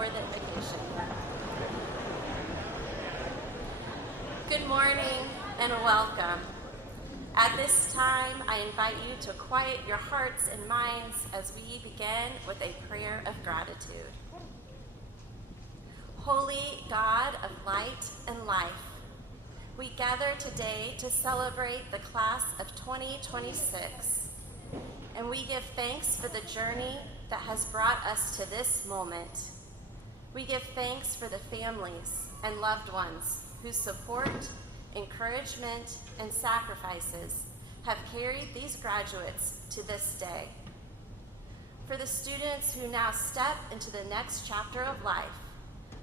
for the invitation. Good morning and welcome. At this time, I invite you to quiet your hearts and minds as we begin with a prayer of gratitude. Holy God of light and life, we gather today to celebrate the class of 2026, and we give thanks for the journey that has brought us to this moment. We give thanks for the families and loved ones whose support, encouragement, and sacrifices have carried these graduates to this day. For the students who now step into the next chapter of life,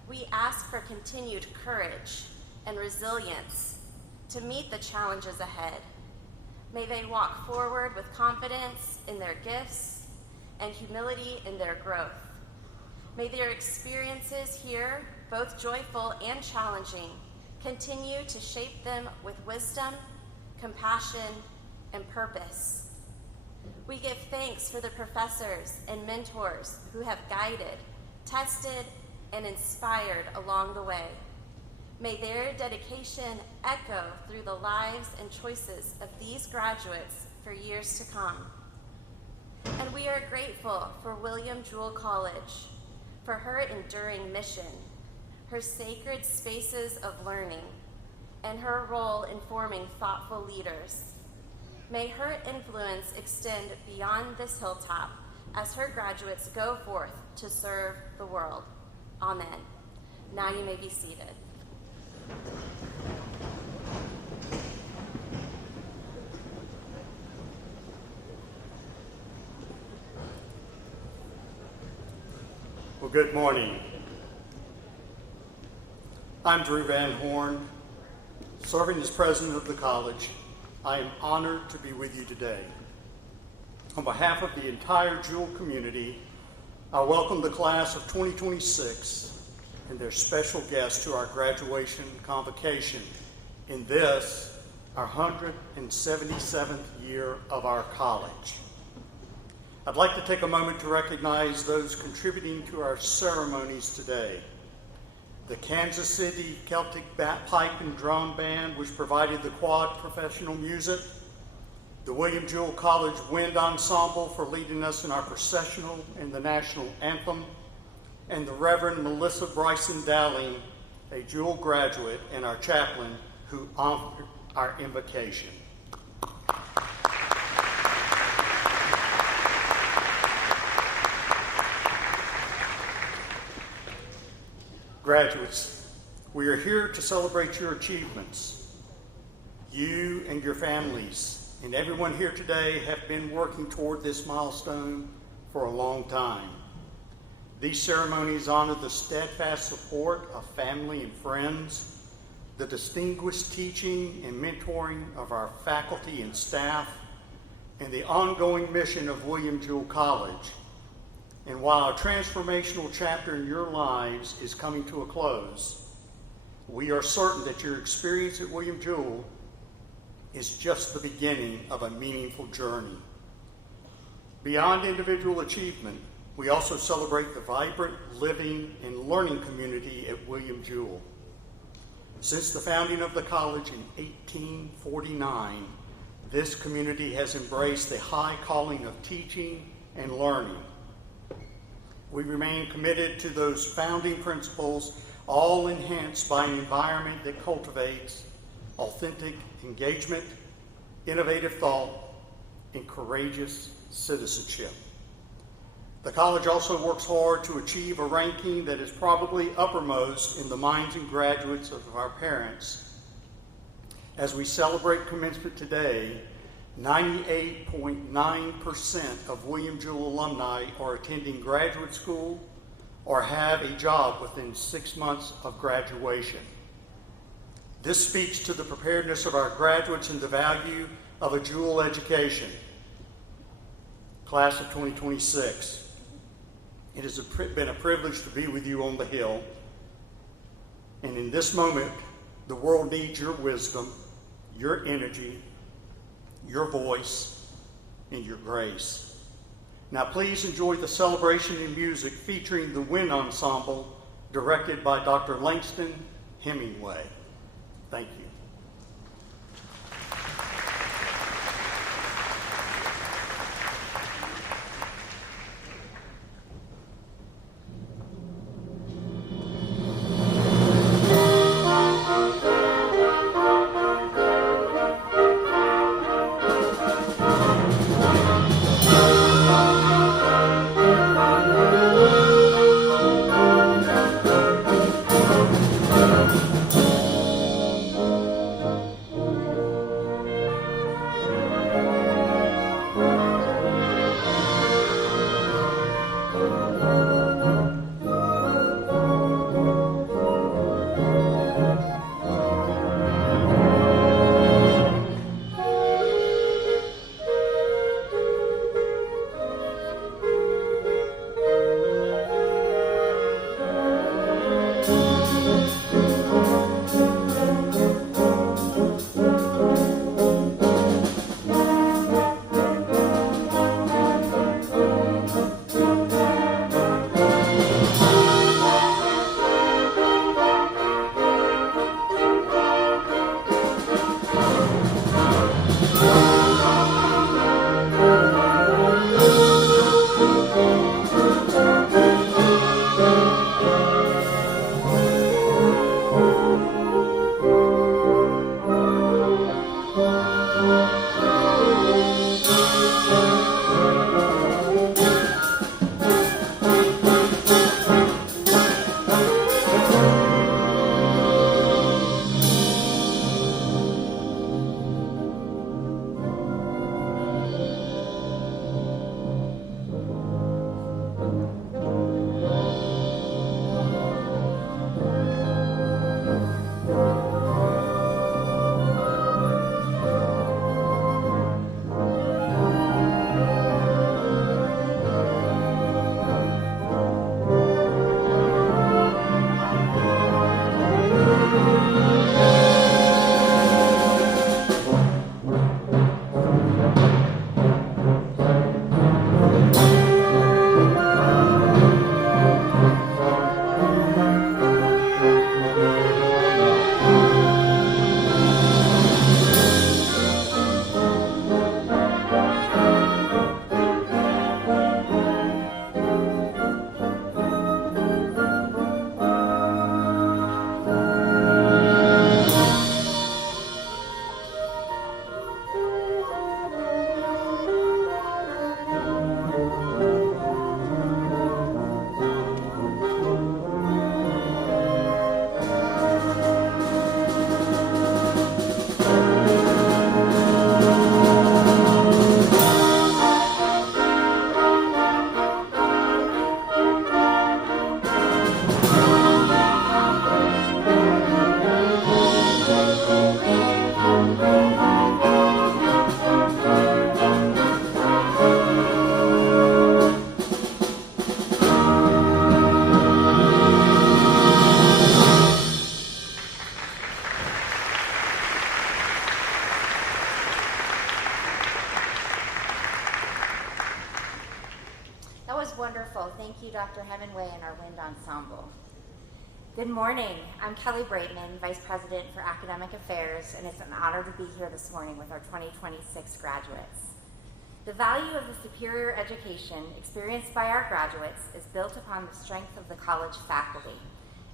we ask for continued courage and resilience to meet the challenges ahead. May they walk forward with confidence in their gifts and humility in their growth. May their experiences here, both joyful and challenging, continue to shape them with wisdom, compassion, and purpose. We give thanks for the professors and mentors who have guided, tested, and inspired along the way. May their dedication echo through the lives and choices of these graduates for years to come. And we are grateful for William Jewell College, for her enduring mission, her sacred spaces of learning, and her role in forming thoughtful leaders. May her influence extend beyond this hilltop as her graduates go forth to serve the world. Amen. Now you may be seated. Well, good morning. I'm Drew Van Horn. Serving as president of the college, I am honored to be with you today. On behalf of the entire Jewell community, I welcome the class of 2026 and their special guests to our graduation convocation in this, our 177th year of our college. I'd like to take a moment to recognize those contributing to our ceremonies today. The Kansas City Celtic Pipe and Drum Band, which provided the quad professional music, the William Jewell College Wind Ensemble for leading us in our processional and the national anthem, and the Reverend Melissa Bryson Dowling, a Jewell graduate and our chaplain, who honored our invocation. Graduates, we are here to celebrate your achievements. You and your families and everyone here today have been working toward this milestone for a long time. These ceremonies honor the steadfast support of family and friends, the distinguished teaching and mentoring of our faculty and staff, and the ongoing mission of William Jewell College. And while a transformational chapter in your lives is coming to a close, we are certain that your experience at William Jewell is just the beginning of a meaningful journey. Beyond individual achievement, we also celebrate the vibrant, living, and learning community at William Jewell. Since the founding of the college in 1849, this community has embraced the high calling of teaching and learning. We remain committed to those founding principles, all enhanced by an environment that cultivates authentic engagement, innovative thought, and courageous citizenship. The college also works hard to achieve a ranking that is probably uppermost in the minds and graduates of our parents. As we celebrate commencement today, 98.9% of William Jewell alumni are attending graduate school or have a job within 6 months of graduation. This speaks to the preparedness of our graduates and the value of a Jewell education. Class of 2026, it has been a privilege to be with you on the Hill. And in this moment, the world needs your wisdom, your energy, your voice, and your grace. Now please enjoy the celebration and music featuring the Wind Ensemble, directed by Dr. Langston Hemingway. Thank you. Wonderful. Thank you, Dr. Hemingway and our Wind Ensemble. Good morning. I'm Kelly Braitman, Vice President for Academic Affairs, and it's an honor to be here this morning with our 2026 graduates. The value of the superior education experienced by our graduates is built upon the strength of the college faculty.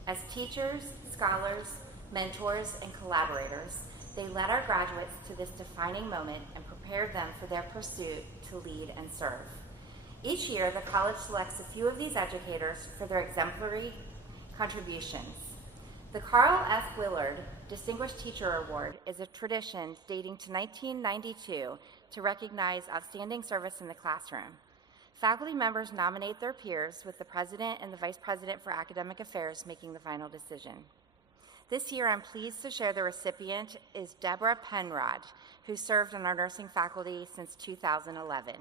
As teachers, scholars, mentors, and collaborators, they led our graduates to this defining moment and prepared them for their pursuit to lead and serve. Each year, the college selects a few of these educators for their exemplary contributions. The Carl F. Willard Distinguished Teacher Award is a tradition dating to 1992 to recognize outstanding service in the classroom. Faculty members nominate their peers, with the president and the vice president for academic affairs making the final decision. This year, I'm pleased to share the recipient is Deborah Penrod, who served on our nursing faculty since 2011.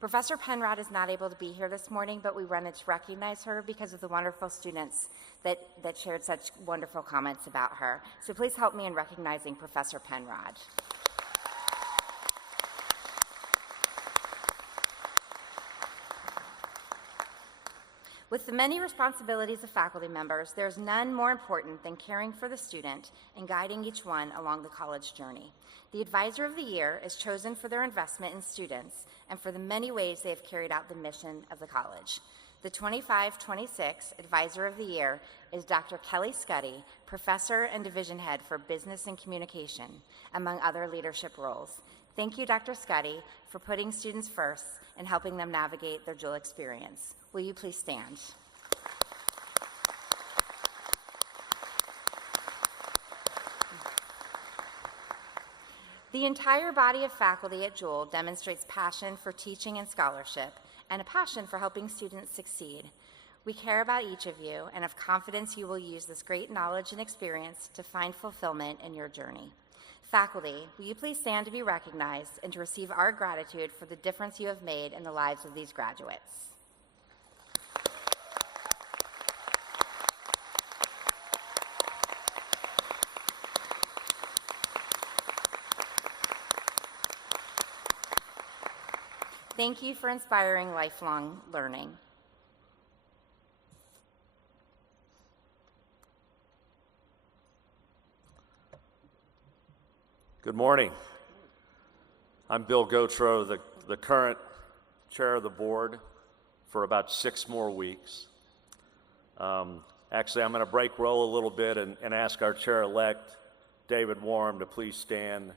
Professor Penrod is not able to be here this morning, but we wanted to recognize her because of the wonderful students that shared such wonderful comments about her. So please help me in recognizing Professor Penrod. With the many responsibilities of faculty members, there's none more important than caring for the student and guiding each one along the college journey. The Advisor of the Year is chosen for their investment in students and for the many ways they have carried out the mission of the college. The 25-26 Advisor of the Year is Dr. Kelly Scuddy, Professor and Division Head for Business and Communication, among other leadership roles. Thank you, Dr. Scuddy, for putting students first and helping them navigate their Jewell experience. Will you please stand? The entire body of faculty at Jewell demonstrates passion for teaching and scholarship and a passion for helping students succeed. We care about each of you and have confidence you will use this great knowledge and experience to find fulfillment in your journey. Faculty, will you please stand to be recognized and to receive our gratitude for the difference you have made in the lives of these graduates. Thank you for inspiring lifelong learning. Good morning. I'm Bill Gautreaux, the current chair of the board for about 6 more weeks. Actually, I'm going to break roll a little bit and ask our chair-elect, David Warren, to please stand.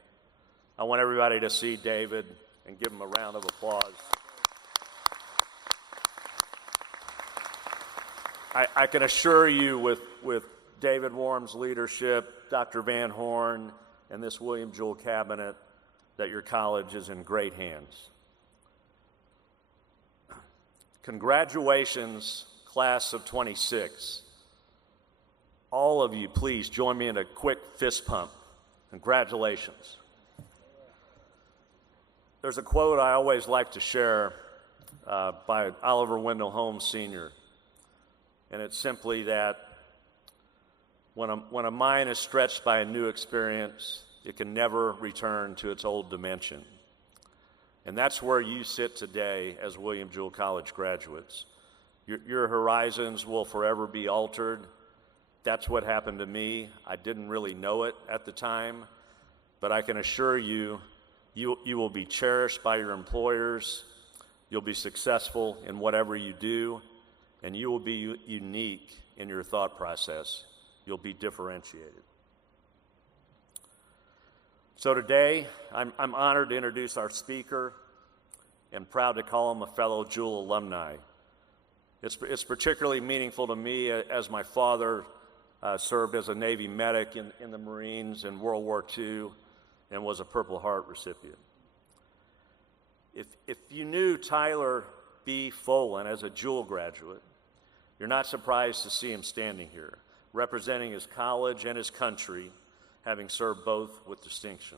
I want everybody to see David and give him a round of applause. I can assure you with David Warren's leadership, Dr. Van Horn, and this William Jewell cabinet, that your college is in great hands. Congratulations, class of 26. All of you, please join me in a quick fist pump. Congratulations. There's a quote I always like to share by Oliver Wendell Holmes Sr., and it's simply that when a mind is stretched by a new experience, it can never return to its old dimension. And that's where you sit today as William Jewell College graduates. Your horizons will forever be altered. That's what happened to me. I didn't really know it at the time, but I can assure you, you will be cherished by your employers, you'll be successful in whatever you do, and you will be unique in your thought process. You'll be differentiated. So today, I'm honored to introduce our speaker and proud to call him a fellow Jewell alumni. It's particularly meaningful to me as my father served as a Navy medic in the Marines in World War II and was a Purple Heart recipient. If you knew Tyler B. Folan as a Jewell graduate, you're not surprised to see him standing here, representing his college and his country, having served both with distinction.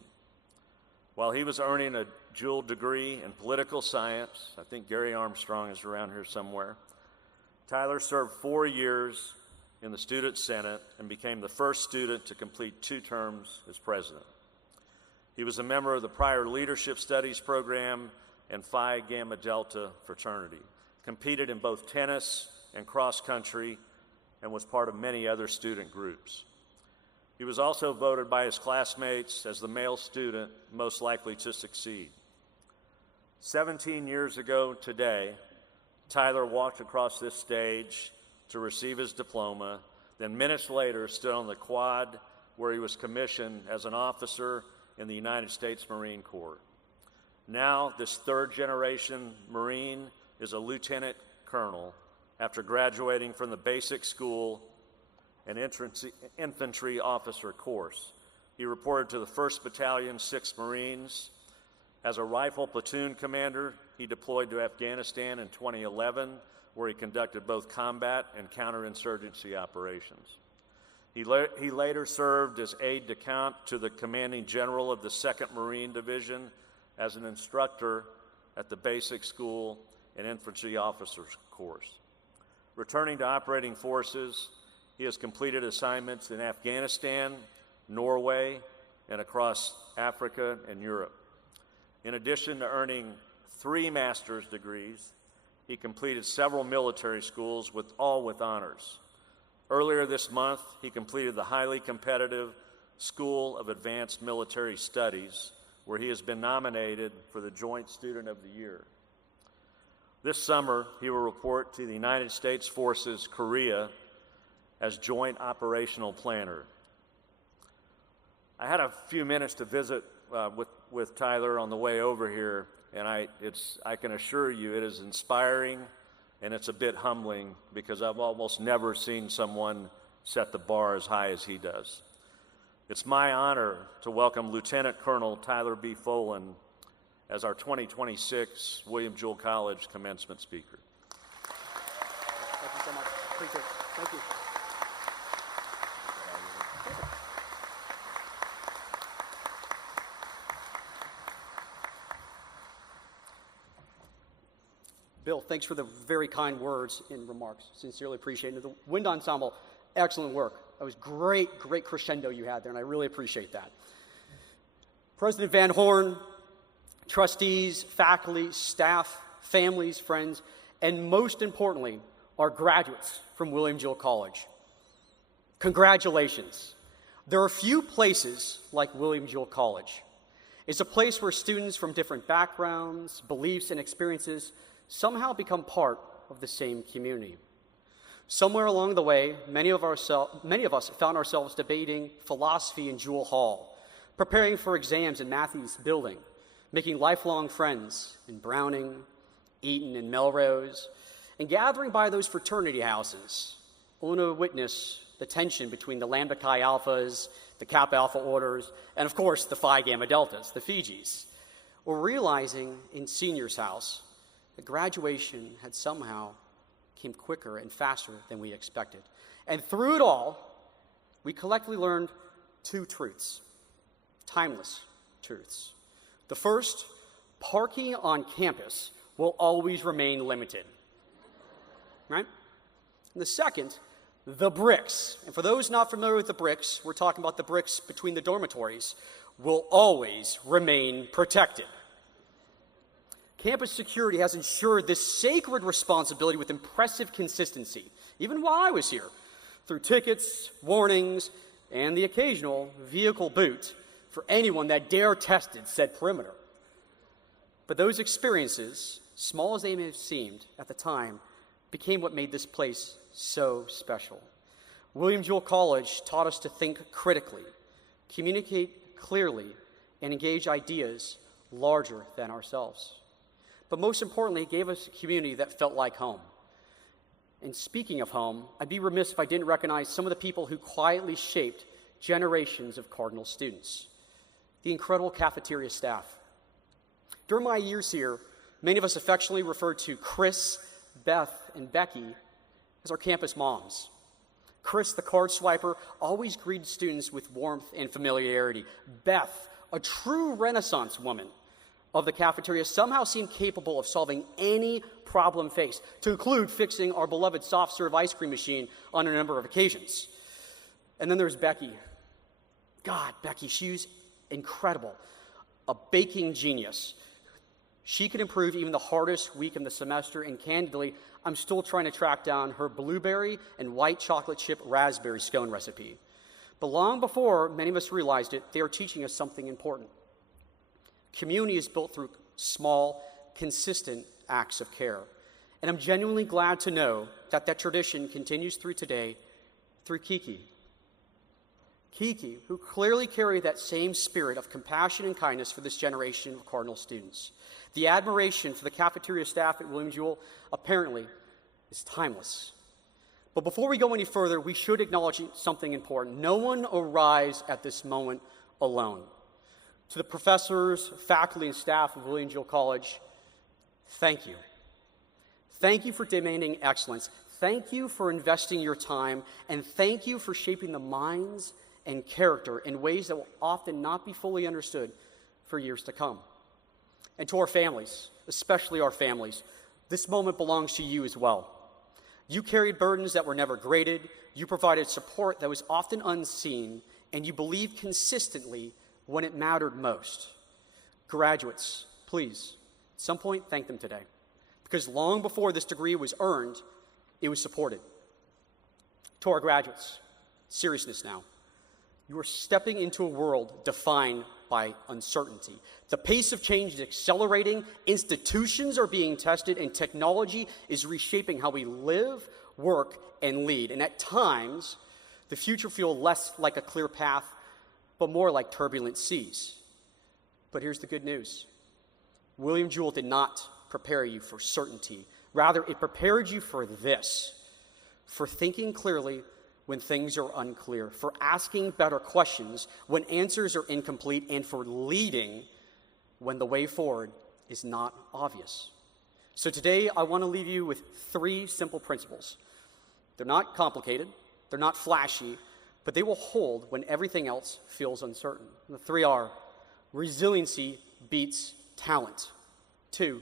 While he was earning a Jewell degree in political science, I think Gary Armstrong is around here somewhere, Tyler served 4 years in the Student Senate and became the first student to complete 2 terms as president. He was a member of the Prior Leadership Studies program and Phi Gamma Delta fraternity, competed in both tennis and cross country, and was part of many other student groups. He was also voted by his classmates as the male student most likely to succeed. 17 years ago today, Tyler walked across this stage to receive his diploma, then minutes later stood on the quad where he was commissioned as an officer in the United States Marine Corps. Now, this 3rd-generation Marine is a lieutenant colonel after graduating from the basic school and infantry officer course. He reported to the 1st Battalion, 6th Marines. As a rifle platoon commander, he deployed to Afghanistan in 2011, where he conducted both combat and counterinsurgency operations. He later served as aide-de-camp to the commanding general of the 2nd Marine Division as an instructor at the basic school and infantry officers course. Returning to operating forces, he has completed assignments in Afghanistan, Norway, and across Africa and Europe. In addition to earning 3 master's degrees, He completed several military schools, all with honors. Earlier this month, he completed the highly competitive School of Advanced Military Studies, where he has been nominated for the Joint Student of the Year. This summer, he will report to the United States Forces Korea as Joint Operational Planner. I had a few minutes to visit with Tyler on the way over here, and I can assure you it is inspiring and it's a bit humbling because I've almost never seen someone set the bar as high as he does. It's my honor to welcome Lieutenant Colonel Tyler B. Folan as our 2026 William Jewell College commencement speaker. Thank you so much. Appreciate it. Thank you. Bill, thanks for the very kind words and remarks. Sincerely appreciate it. The Wind Ensemble, excellent work. That was great crescendo you had there, and I really appreciate that. President Van Horn, trustees, faculty, staff, families, friends, and most importantly, our graduates from William Jewell College. Congratulations. There are few places like William Jewell College. It's a place where students from different backgrounds, beliefs, and experiences somehow become part of the same community. Somewhere along the way, many of us found ourselves debating philosophy in Jewell Hall, preparing for exams in Matthews Building, making lifelong friends in Browning, Eaton, and Melrose, and gathering by those fraternity houses, only to witness the tension between the Lambda Chi Alphas, the Kappa Alpha orders, and of course the Phi Gamma Deltas, the Fijis, or realizing in Senior's House that graduation had somehow came quicker and faster than we expected. And through it all, we collectively learned two truths, timeless truths. The first, parking on campus will always remain limited, right? And the second, the bricks, and for those not familiar with the bricks, we're talking about the bricks between the dormitories, will always remain protected. Campus security has ensured this sacred responsibility with impressive consistency, even while I was here, through tickets, warnings, and the occasional vehicle boot for anyone that dare tested said perimeter. But those experiences, small as they may have seemed at the time, became what made this place so special. William Jewell College taught us to think critically, communicate clearly, and engage ideas larger than ourselves. But most importantly, it gave us a community that felt like home. And speaking of home, I'd be remiss if I didn't recognize some of the people who quietly shaped generations of Cardinal students. The incredible cafeteria staff. During my years here, many of us affectionately referred to Chris, Beth, and Becky as our campus moms. Chris, the card swiper, always greeted students with warmth and familiarity. Beth, a true Renaissance woman of the cafeteria, somehow seemed capable of solving any problem faced, to include fixing our beloved soft-serve ice cream machine on a number of occasions. And then there's Becky. God, Becky, she's incredible. A baking genius. She could improve even the hardest week in the semester, and candidly, I'm still trying to track down her blueberry and white chocolate chip raspberry scone recipe. But long before many of us realized it, they are teaching us something important. Community is built through small, consistent acts of care. And I'm genuinely glad to know that that tradition continues through today through Kiki. Kiki, who clearly carried that same spirit of compassion and kindness for this generation of Cardinal students. The admiration for the cafeteria staff at William Jewell apparently is timeless. But before we go any further, we should acknowledge something important. No one arrives at this moment alone. To the professors, faculty, and staff of William Jewell College, thank you. Thank you for demanding excellence. Thank you for investing your time, and thank you for shaping the minds and character in ways that will often not be fully understood for years to come. And to our families, especially our families, this moment belongs to you as well. You carried burdens that were never graded, you provided support that was often unseen, and you believed consistently when it mattered most. Graduates, please, at some point, thank them today. because long before this degree was earned, it was supported. To our graduates, seriousness now. You are stepping into a world defined by uncertainty. The pace of change is accelerating, institutions are being tested, and technology is reshaping how we live, work, and lead. And at times, the future feels less like a clear path, but more like turbulent seas. But here's the good news. William Jewell did not prepare you for certainty. Rather, it prepared you for this, for thinking clearly when things are unclear, for asking better questions when answers are incomplete, and for leading when the way forward is not obvious. So today, I want to leave you with 3 simple principles. They're not complicated, they're not flashy, but they will hold when everything else feels uncertain. The 3 are: resiliency beats talent. 2,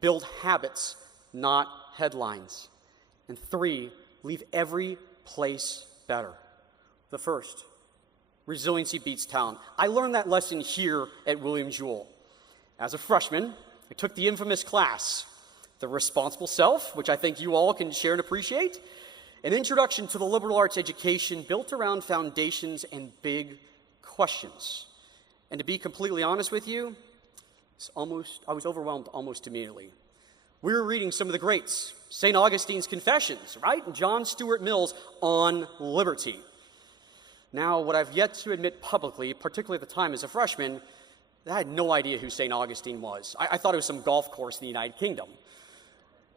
build habits, not headlines. And 3, leave every place better. The first, resiliency beats talent. I learned that lesson here at William Jewell. As a freshman, I took the infamous class, The Responsible Self, which I think you all can share and appreciate, an introduction to the liberal arts education built around foundations and big questions. And to be completely honest with you, I was overwhelmed almost immediately. We were reading some of the greats, St. Augustine's Confessions, right? And John Stuart Mill's On Liberty. Now, what I've yet to admit publicly, particularly at the time as a freshman, I had no idea who St. Augustine was. I thought it was some golf course in the United Kingdom.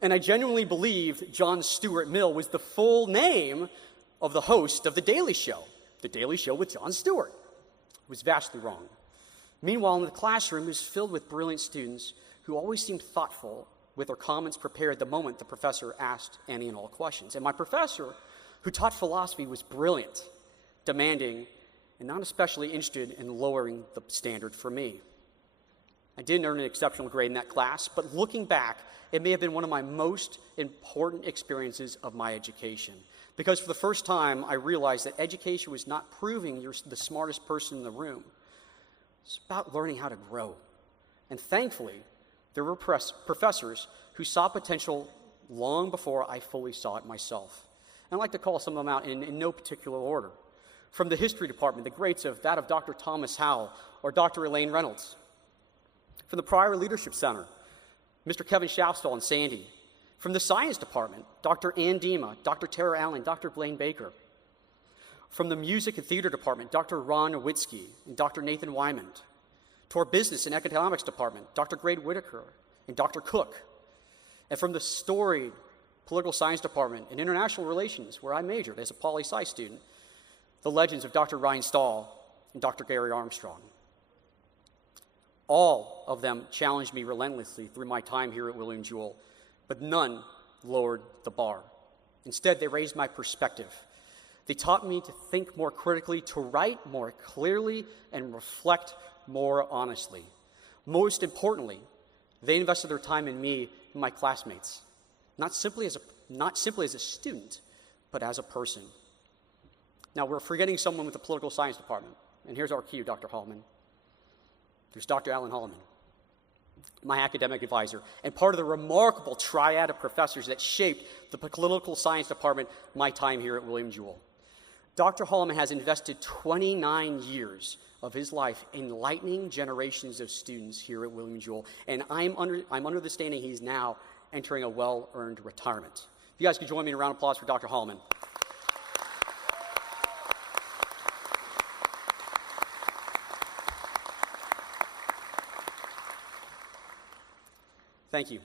And I genuinely believed John Stuart Mill was the full name of the host of The Daily Show with Jon Stewart. It was vastly wrong. Meanwhile, in the classroom, it was filled with brilliant students who always seemed thoughtful with their comments prepared the moment the professor asked any and all questions. And my professor, who taught philosophy, was brilliant, demanding, and not especially interested in lowering the standard for me. I didn't earn an exceptional grade in that class, but looking back, it may have been one of my most important experiences of my education. Because for the first time, I realized that education was not proving you're the smartest person in the room. It's about learning how to grow. And thankfully, there were professors who saw potential long before I fully saw it myself. And I'd like to call some of them out in no particular order. From the history department, the greats of Dr. Thomas Howell or Dr. Elaine Reynolds. From the Prior Leadership Center, Mr. Kevin Schaffstall and Sandy. From the science department, Dr. Ann Dima, Dr. Tara Allen, Dr. Blaine Baker. From the music and theater department, Dr. Ron Nowitzki and Dr. Nathan Wymond. To our business and economics department, Dr. Grade Whitaker and Dr. Cook. And from the storied political science department and international relations, where I majored as a poli-sci student, the legends of Dr. Ryan Stahl and Dr. Gary Armstrong. All of them challenged me relentlessly through my time here at William Jewell, but none lowered the bar. Instead, they raised my perspective. They taught me to think more critically, to write more clearly, and reflect more honestly. Most importantly, they invested their time in me and my classmates, not simply as a student, but as a person. Now, we're forgetting someone with the political science department, and here's our cue, Dr. Hallman. There's Dr. Alan Holloman, my academic advisor, and part of the remarkable triad of professors that shaped the political science department my time here at William Jewell. Dr. Holloman has invested 29 years of his life enlightening generations of students here at William Jewell, and I'm under the standing he's now entering a well-earned retirement. If you guys could join me in a round of applause for Dr. Holloman. Thank you.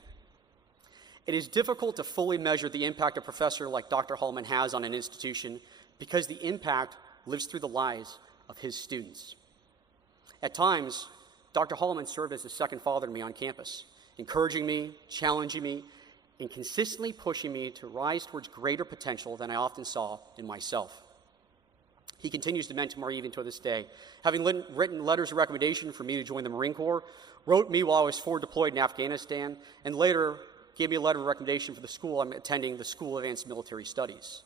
It is difficult to fully measure the impact a professor like Dr. Holloman has on an institution because the impact lives through the lives of his students. At times, Dr. Holloman served as a second father to me on campus, encouraging me, challenging me, and consistently pushing me to rise towards greater potential than I often saw in myself. He continues to mentor me even to this day, having written letters of recommendation for me to join the Marine Corps, wrote me while I was forward deployed in Afghanistan, and later gave me a letter of recommendation for the school I'm attending, the School of Advanced Military Studies.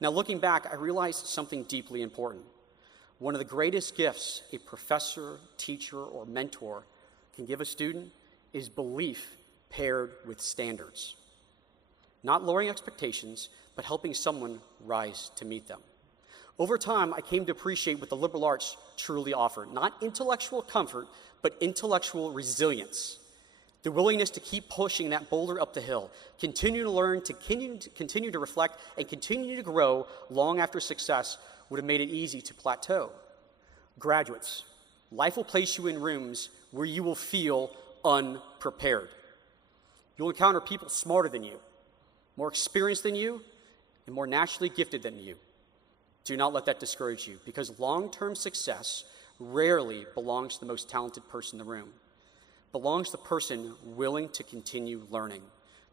Now, looking back, I realized something deeply important. One of the greatest gifts a professor, teacher, or mentor can give a student is belief paired with standards. Not lowering expectations, but helping someone rise to meet them. Over time, I came to appreciate what the liberal arts truly offer. Not intellectual comfort, but intellectual resilience. The willingness to keep pushing that boulder up the hill, continue to learn, to continue to reflect, and continue to grow long after success would have made it easy to plateau. Graduates, life will place you in rooms where you will feel unprepared. You'll encounter people smarter than you, more experienced than you, and more naturally gifted than you. Do not let that discourage you, because long-term success rarely belongs to the most talented person in the room. It belongs to the person willing to continue learning,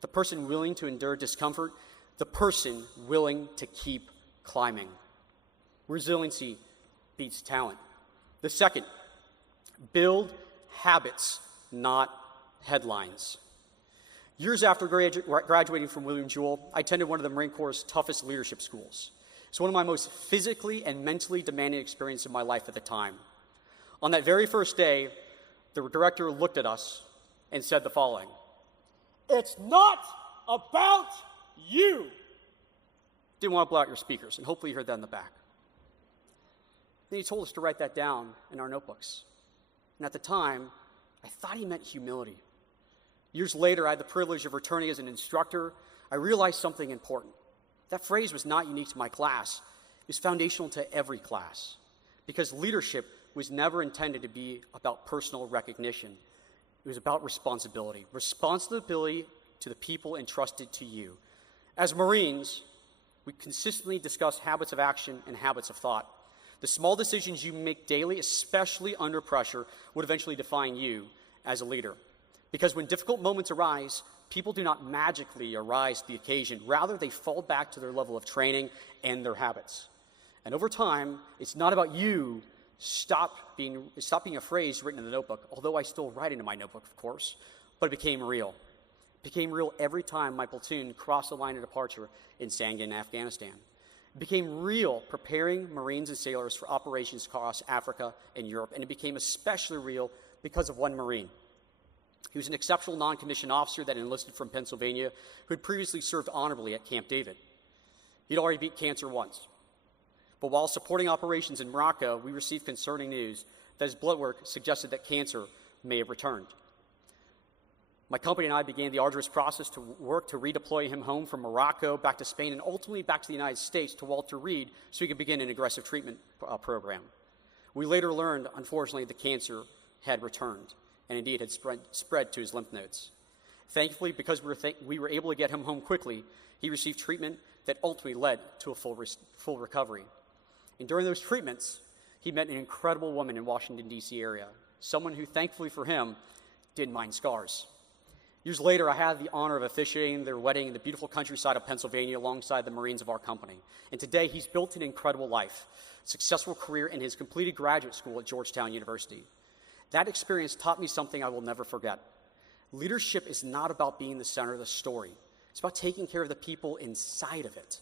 the person willing to endure discomfort, the person willing to keep climbing. Resiliency beats talent. The second, build habits, not headlines. Years after graduating from William Jewell, I attended one of the Marine Corps' toughest leadership schools. It's one of my most physically and mentally demanding experiences of my life at the time. On that very first day, the director looked at us and said the following: "It's not about you." Didn't want to blow out your speakers, and hopefully you heard that in the back. Then he told us to write that down in our notebooks. And at the time, I thought he meant humility. Years later, I had the privilege of returning as an instructor. I realized something important. That phrase was not unique to my class. It was foundational to every class, because leadership was never intended to be about personal recognition. It was about responsibility. Responsibility to the people entrusted to you. As Marines, we consistently discuss habits of action and habits of thought. The small decisions you make daily, especially under pressure, would eventually define you as a leader. Because when difficult moments arise, people do not magically arise to the occasion. Rather, they fall back to their level of training and their habits. And over time, it's not about you. Stop being a phrase written in the notebook, although I still write it in my notebook, of course, but it became real. It became real every time my platoon crossed the line of departure in Sangin, Afghanistan. It became real preparing Marines and sailors for operations across Africa and Europe, and it became especially real because of one Marine. He was an exceptional non-commissioned officer that enlisted from Pennsylvania who had previously served honorably at Camp David. He'd already beat cancer once. But while supporting operations in Morocco, we received concerning news that his blood work suggested that cancer may have returned. My company and I began the arduous process to work to redeploy him home from Morocco, back to Spain, and ultimately back to the United States to Walter Reed so he could begin an aggressive treatment program. We later learned, unfortunately, the cancer had returned, and indeed had spread to his lymph nodes. Thankfully, because we were able to get him home quickly, he received treatment that ultimately led to a full recovery. And during those treatments, he met an incredible woman in Washington, D.C. area, someone who, thankfully for him, didn't mind scars. Years later, I had the honor of officiating their wedding in the beautiful countryside of Pennsylvania alongside the Marines of our company. And today, he's built an incredible life, successful career, and has completed graduate school at Georgetown University. That experience taught me something I will never forget. Leadership is not about being the center of the story. It's about taking care of the people inside of it.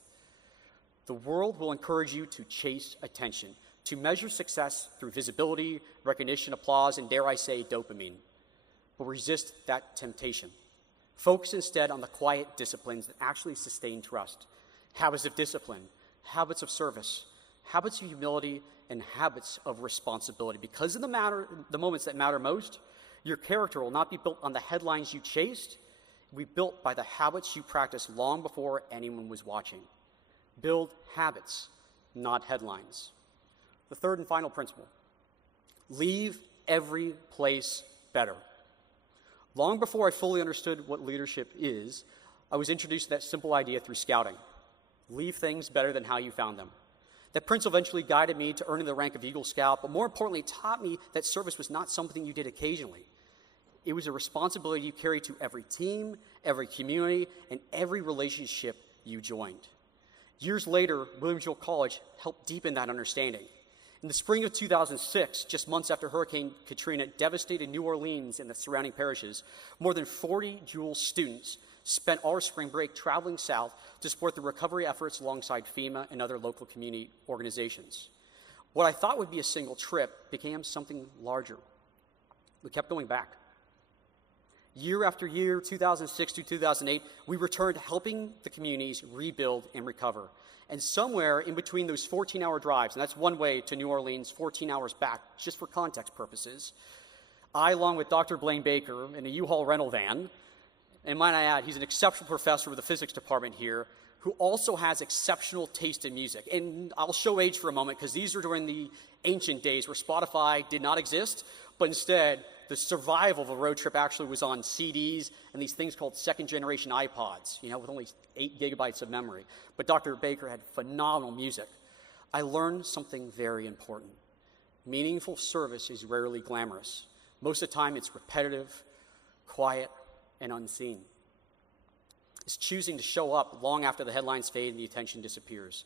The world will encourage you to chase attention, to measure success through visibility, recognition, applause, and dare I say, dopamine. But resist that temptation. Focus instead on the quiet disciplines that actually sustain trust. Habits of discipline, habits of service, habits of humility, and habits of responsibility. Because in the moments that matter most, your character will not be built on the headlines you chased. It will be built by the habits you practiced long before anyone was watching. Build habits, not headlines. The third and final principle: leave every place better. Long before I fully understood what leadership is, I was introduced to that simple idea through scouting. Leave things better than how you found them. That principle eventually guided me to earning the rank of Eagle Scout, but more importantly, taught me that service was not something you did occasionally. It was a responsibility you carried to every team, every community, and every relationship you joined. Years later, William Jewell College helped deepen that understanding. In the spring of 2006, just months after Hurricane Katrina devastated New Orleans and the surrounding parishes, more than 40 Jewell students spent our spring break traveling south to support the recovery efforts alongside FEMA and other local community organizations. What I thought would be a single trip became something larger. We kept going back. Year after year, 2006 to 2008, we returned helping the communities rebuild and recover. And somewhere in between those 14-hour drives, and that's one way to New Orleans, 14 hours back, just for context purposes, I, along with Dr. Blaine Baker, in a U-Haul rental van, and might I add, he's an exceptional professor with the physics department here, who also has exceptional taste in music. And I'll show age for a moment, because these are during the ancient days where Spotify did not exist, but instead, the survival of a road trip actually was on CDs and these things called second-generation iPods, with only 8 gigabytes of memory. But Dr. Baker had phenomenal music. I learned something very important. Meaningful service is rarely glamorous. Most of the time, it's repetitive, quiet, and unseen. It's choosing to show up long after the headlines fade and the attention disappears.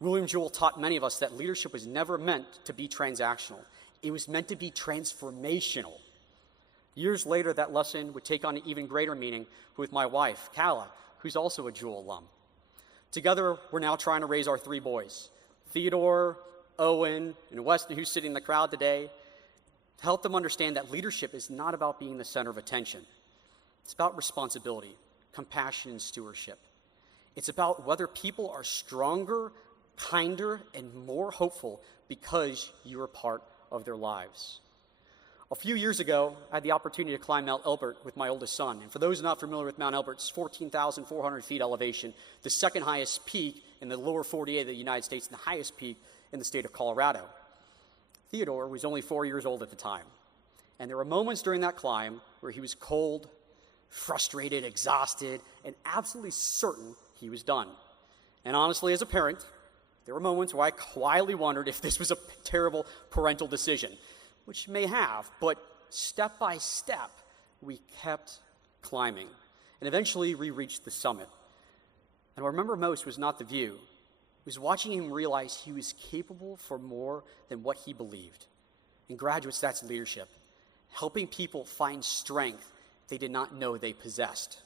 William Jewell taught many of us that leadership was never meant to be transactional. It was meant to be transformational. Years later, that lesson would take on an even greater meaning with my wife, Calla, who's also a Jewell alum. Together, we're now trying to raise our 3 boys, Theodore, Owen, and Weston, who's sitting in the crowd today, to help them understand that leadership is not about being the center of attention. It's about responsibility, compassion, and stewardship. It's about whether people are stronger, kinder, and more hopeful because you are part of their lives. A few years ago, I had the opportunity to climb Mount Elbert with my oldest son. And for those not familiar with Mount Elbert, it's 14,400 feet elevation, the second highest peak in the lower 48 of the United States, and the highest peak in the state of Colorado. Theodore was only 4 years old at the time. And there were moments during that climb where he was cold, frustrated, exhausted, and absolutely certain he was done. And honestly, as a parent, there were moments where I quietly wondered if this was a terrible parental decision, which may have, but step by step, we kept climbing. And eventually, we reached the summit. And what I remember most was not the view. It was watching him realize he was capable for more than what he believed. And graduates, that's leadership. Helping people find strength they did not know they possessed.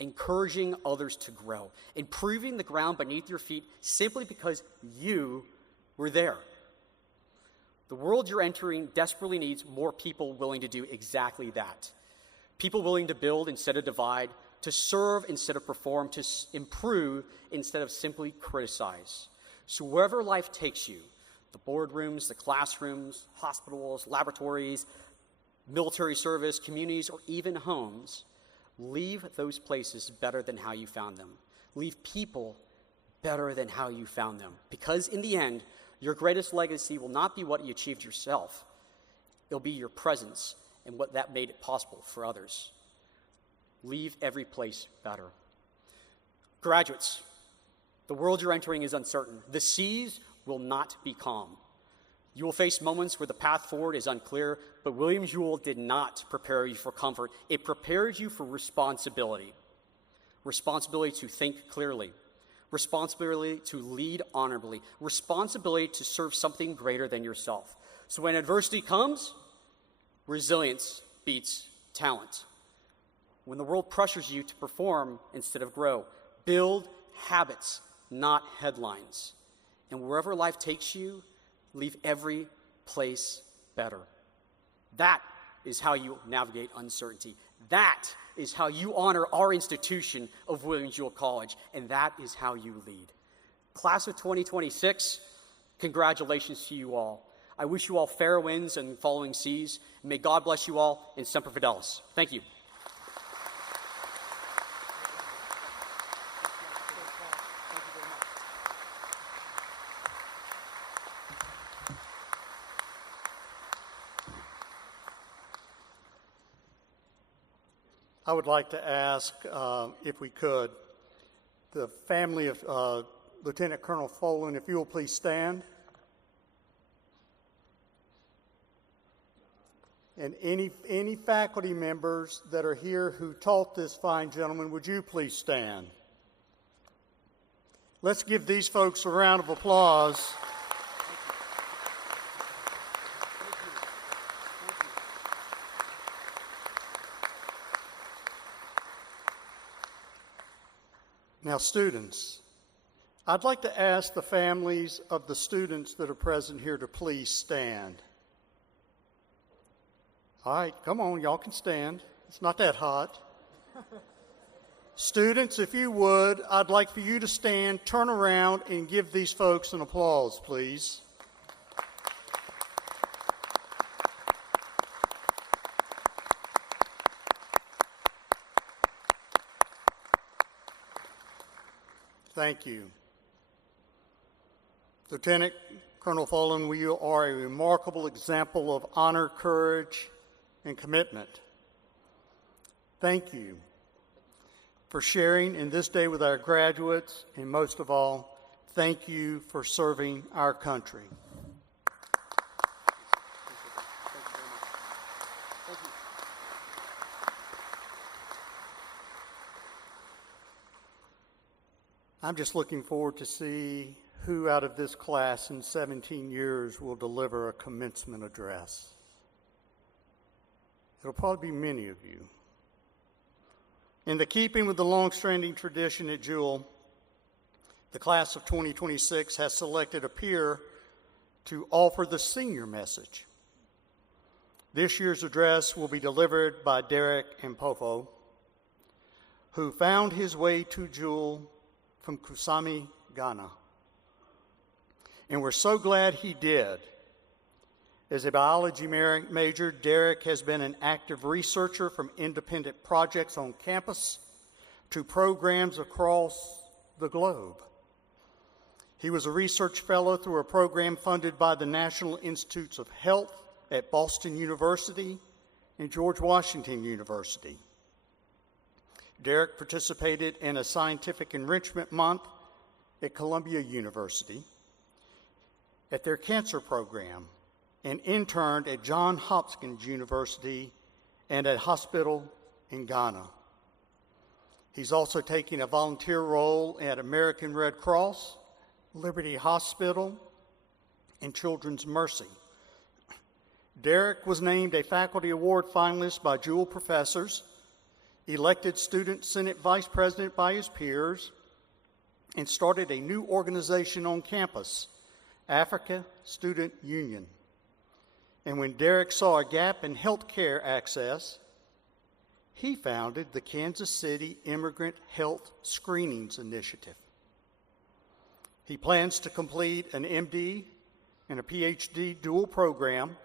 Encouraging others to grow. Improving the ground beneath your feet simply because you were there. The world you're entering desperately needs more people willing to do exactly that. People willing to build instead of divide, to serve instead of perform, to improve instead of simply criticize. So wherever life takes you, the boardrooms, the classrooms, hospitals, laboratories, military service, communities, or even homes, leave those places better than how you found them. Leave people better than how you found them. Because in the end, your greatest legacy will not be what you achieved yourself. It'll be your presence and what that made it possible for others. Leave every place better. Graduates, the world you're entering is uncertain. The seas will not be calm. You will face moments where the path forward is unclear, but William Jewell did not prepare you for comfort. It prepared you for responsibility. Responsibility to think clearly. Responsibility to lead honorably, responsibility to serve something greater than yourself. So when adversity comes, resilience beats talent. When the world pressures you to perform instead of grow, build habits, not headlines. And wherever life takes you, leave every place better. That is how you navigate uncertainty. That is how you honor our institution of William Jewell College, and that is how you lead. Class of 2026, congratulations to you all. I wish you all fair winds and following seas. May God bless you all, and Semper Fidelis. Thank you. I would like to ask, if we could, the family of Lieutenant Colonel Folan, if you will please stand. And any faculty members that are here who taught this fine gentleman, would you please stand? Let's give these folks a round of applause. Now, students, I'd like to ask the families of the students that are present here to please stand. All right, come on, y'all can stand. It's not that hot. Students, if you would, I'd like for you to stand, turn around, and give these folks an applause, please. Thank you. Lieutenant Colonel Follen, you are a remarkable example of honor, courage, and commitment. Thank you for sharing in this day with our graduates, and most of all, thank you for serving our country. I'm just looking forward to see who out of this class in 17 years will deliver a commencement address. It'll probably be many of you. In the keeping with the long-standing tradition at Jewell, the class of 2026 has selected a peer to offer the senior message. This year's address will be delivered by Derek Mpofo, who found his way to Jewell from Kusami, Ghana. And we're so glad he did. As a biology major, Derek has been an active researcher from independent projects on campus to programs across the globe. He was a research fellow through a program funded by the National Institutes of Health at Boston University and George Washington University. Derek participated in a scientific enrichment month at Columbia University, at their cancer program, and interned at Johns Hopkins University and at a hospital in Ghana. He's also taking a volunteer role at American Red Cross, Liberty Hospital, and Children's Mercy. Derek was named a Faculty Award finalist by Jewell professors, elected Student Senate Vice President by his peers, and started a new organization on campus, Africa Student Union. And when Derek saw a gap in health care access, he founded the Kansas City Immigrant Health Screenings Initiative. He plans to complete an MD and a PhD dual program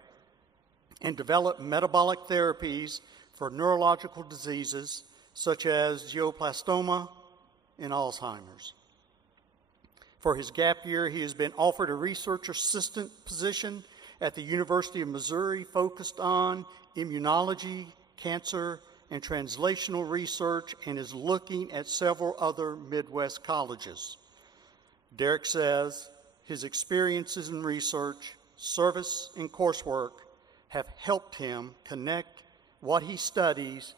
and develop metabolic therapies for neurological diseases such as glioblastoma and Alzheimer's. For his gap year, he has been offered a research assistant position at the University of Missouri focused on immunology, cancer, and translational research, and is looking at several other Midwest colleges. Derek says his experiences in research, service, and coursework have helped him connect what he studies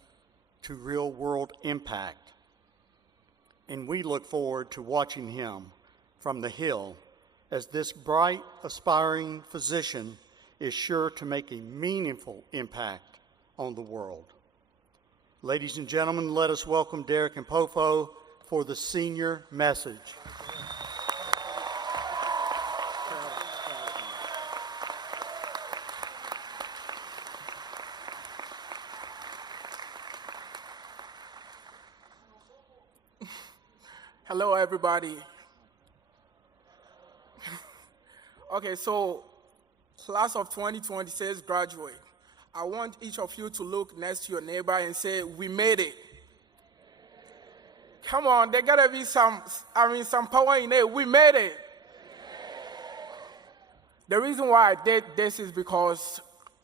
to real-world impact. And we look forward to watching him from the Hill as this bright, aspiring physician is sure to make a meaningful impact on the world. Ladies and gentlemen, let us welcome Derek Mpofo for the senior message. Hello, everybody. Okay, so class of 2026 graduate. I want each of you to look next to your neighbor and say, "We made it." Come on, there gotta be some power in it. We made it. The reason why I did this is because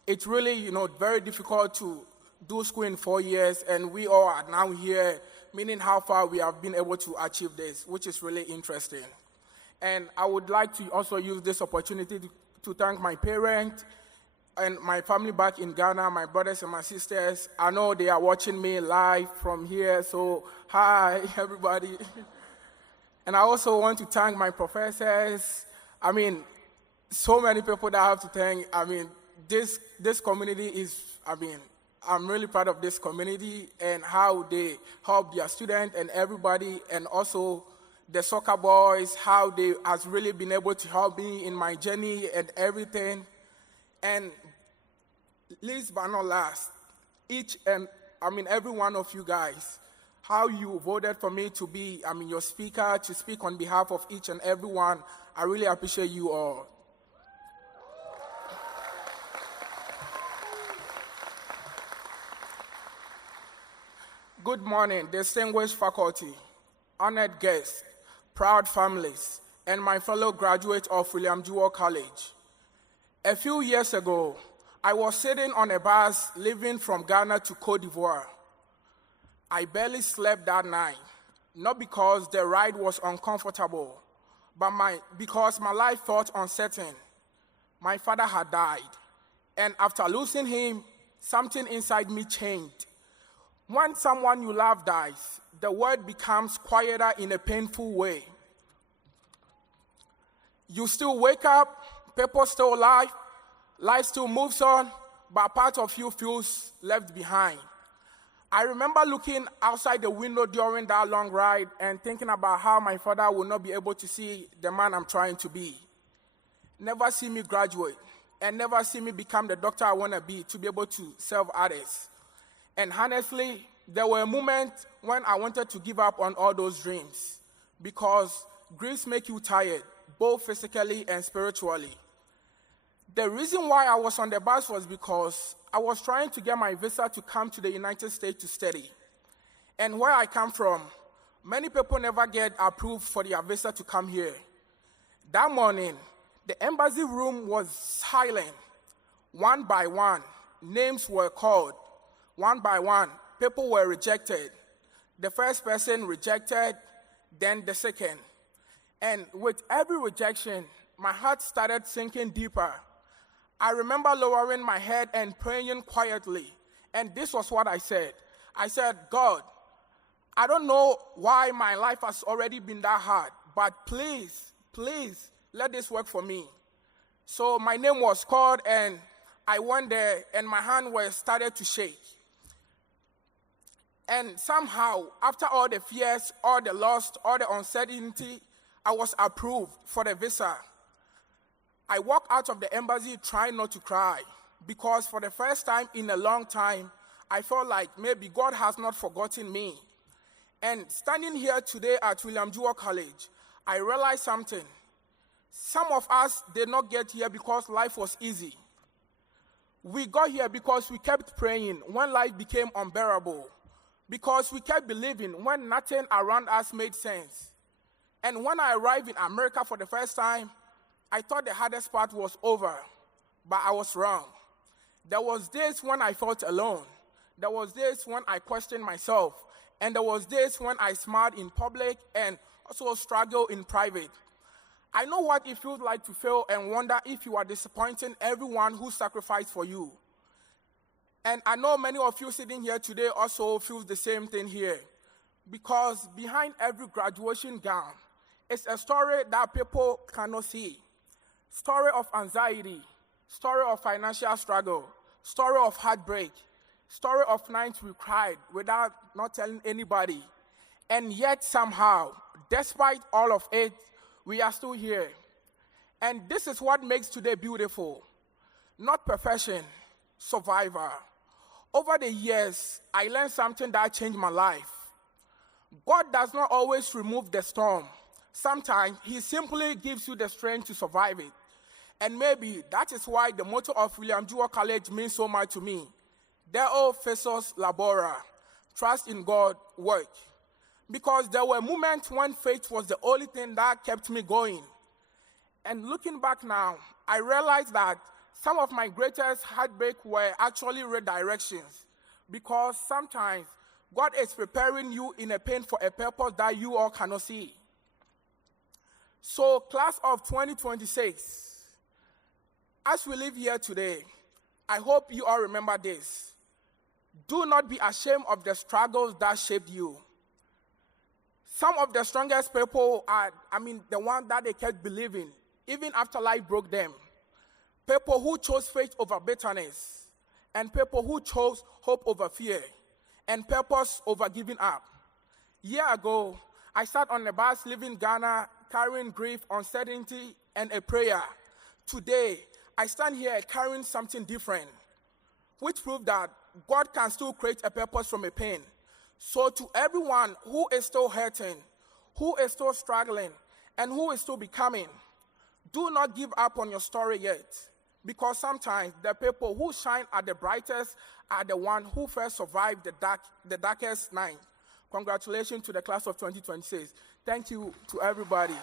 it's really, very difficult to do school in 4 years, and we all are now here, meaning how far we have been able to achieve this, which is really interesting. And I would like to also use this opportunity to thank my parents and my family back in Ghana, my brothers and my sisters. I know they are watching me live from here, so hi, everybody. And I also want to thank my professors. So many people that I have to thank. This community is, I'm really proud of this community and how they help their students and everybody, and also the soccer boys, how they has really been able to help me in my journey and everything. And least but not last, each and every one of you guys, how you voted for me to be, your speaker, to speak on behalf of each and every one. I really appreciate you all. Good morning, distinguished faculty, honored guests, proud families, and my fellow graduates of William Jewell College. A few years ago, I was sitting on a bus leaving from Ghana to Cote d'Ivoire. I barely slept that night, not because the ride was uncomfortable, but because my life felt uncertain. My father had died, and after losing him, something inside me changed. When someone you love dies, the world becomes quieter in a painful way. You still wake up, people still alive, life still moves on, but part of you feels left behind. I remember looking outside the window during that long ride and thinking about how my father will not be able to see the man I'm trying to be. Never see me graduate, and never see me become the doctor I want to be able to serve others. And honestly, there were moments when I wanted to give up on all those dreams because griefs make you tired, both physically and spiritually. The reason why I was on the bus was because I was trying to get my visa to come to the United States to study. And where I come from, many people never get approved for their visa to come here. That morning, the embassy room was silent. One by one, names were called. One by one, people were rejected. The first person rejected, then the second. And with every rejection, my heart started sinking deeper. I remember lowering my head and praying quietly. And this was what I said. I said, God, I don't know why my life has already been that hard, but please, please, let this work for me. So my name was called, and I went there, and my hand started to shake. And somehow, after all the fears, all the loss, all the uncertainty, I was approved for the visa. I walked out of the embassy trying not to cry because for the first time in a long time, I felt like maybe God has not forgotten me. And standing here today at William Jewell College, I realized something. Some of us did not get here because life was easy. We got here because we kept praying when life became unbearable, because we kept believing when nothing around us made sense. And when I arrived in America for the first time, I thought the hardest part was over, but I was wrong. There was days when I felt alone. There was days when I questioned myself. And there was days when I smiled in public and also struggled in private. I know what it feels like to fail and wonder if you are disappointing everyone who sacrificed for you. And I know many of you sitting here today also feel the same thing here. Because behind every graduation gown is a story that people cannot see. Story of anxiety, story of financial struggle, story of heartbreak, story of nights we cried without not telling anybody. And yet somehow, despite all of it, we are still here. And this is what makes today beautiful. Not perfection, survivor. Over the years, I learned something that changed my life. God does not always remove the storm. Sometimes he simply gives you the strength to survive it. And maybe that is why the motto of William Jewell College means so much to me. Deo Fesos Labora, trust in God, work. Because there were moments when faith was the only thing that kept me going. And looking back now, I realized that some of my greatest heartbreak were actually redirections. Because sometimes God is preparing you in a pain for a purpose that you all cannot see. So, class of 2026, as we live here today, I hope you all remember this. Do not be ashamed of the struggles that shaped you. Some of the strongest people are, the ones that they kept believing, even after life broke them. People who chose faith over bitterness, and people who chose hope over fear, and purpose over giving up. A year ago, I sat on the bus leaving Ghana, carrying grief, uncertainty, and a prayer. Today, I stand here carrying something different. which prove that God can still create a purpose from a pain. So to everyone who is still hurting, who is still struggling, and who is still becoming, do not give up on your story yet, because sometimes the people who shine at the brightest are the ones who first survived the darkest night. Congratulations to the class of 2026. Thank you to everybody.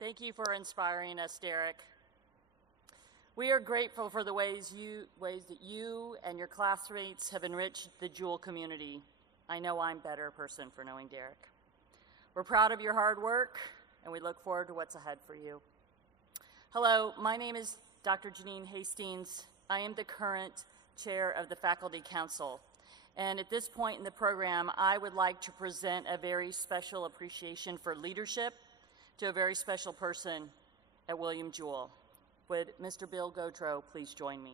Thank you for inspiring us, Derek. We are grateful for the ways that you and your classmates have enriched the Jewell community. I know I'm a better person for knowing Derek. We're proud of your hard work, and we look forward to what's ahead for you. Hello, my name is Dr. Janine Hastings. I am the current chair of the Faculty Council. And at this point in the program, I would like to present a very special appreciation for leadership to a very special person at William Jewell. Would Mr. Bill Gautreaux please join me?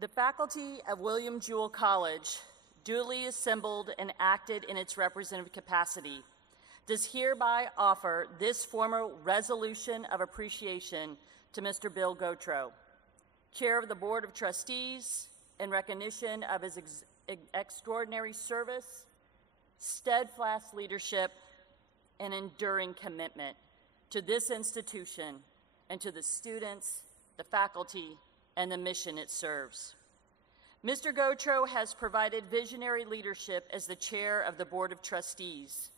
The faculty of William Jewell College, duly assembled and acted in its representative capacity, does hereby offer this formal resolution of appreciation to Mr. Bill Gautreaux, Chair of the Board of Trustees, in recognition of his extraordinary service, steadfast leadership, and enduring commitment to this institution and to the students, the faculty, and the mission it serves. Mr. Gautreaux has provided visionary leadership as the chair of the Board of Trustees,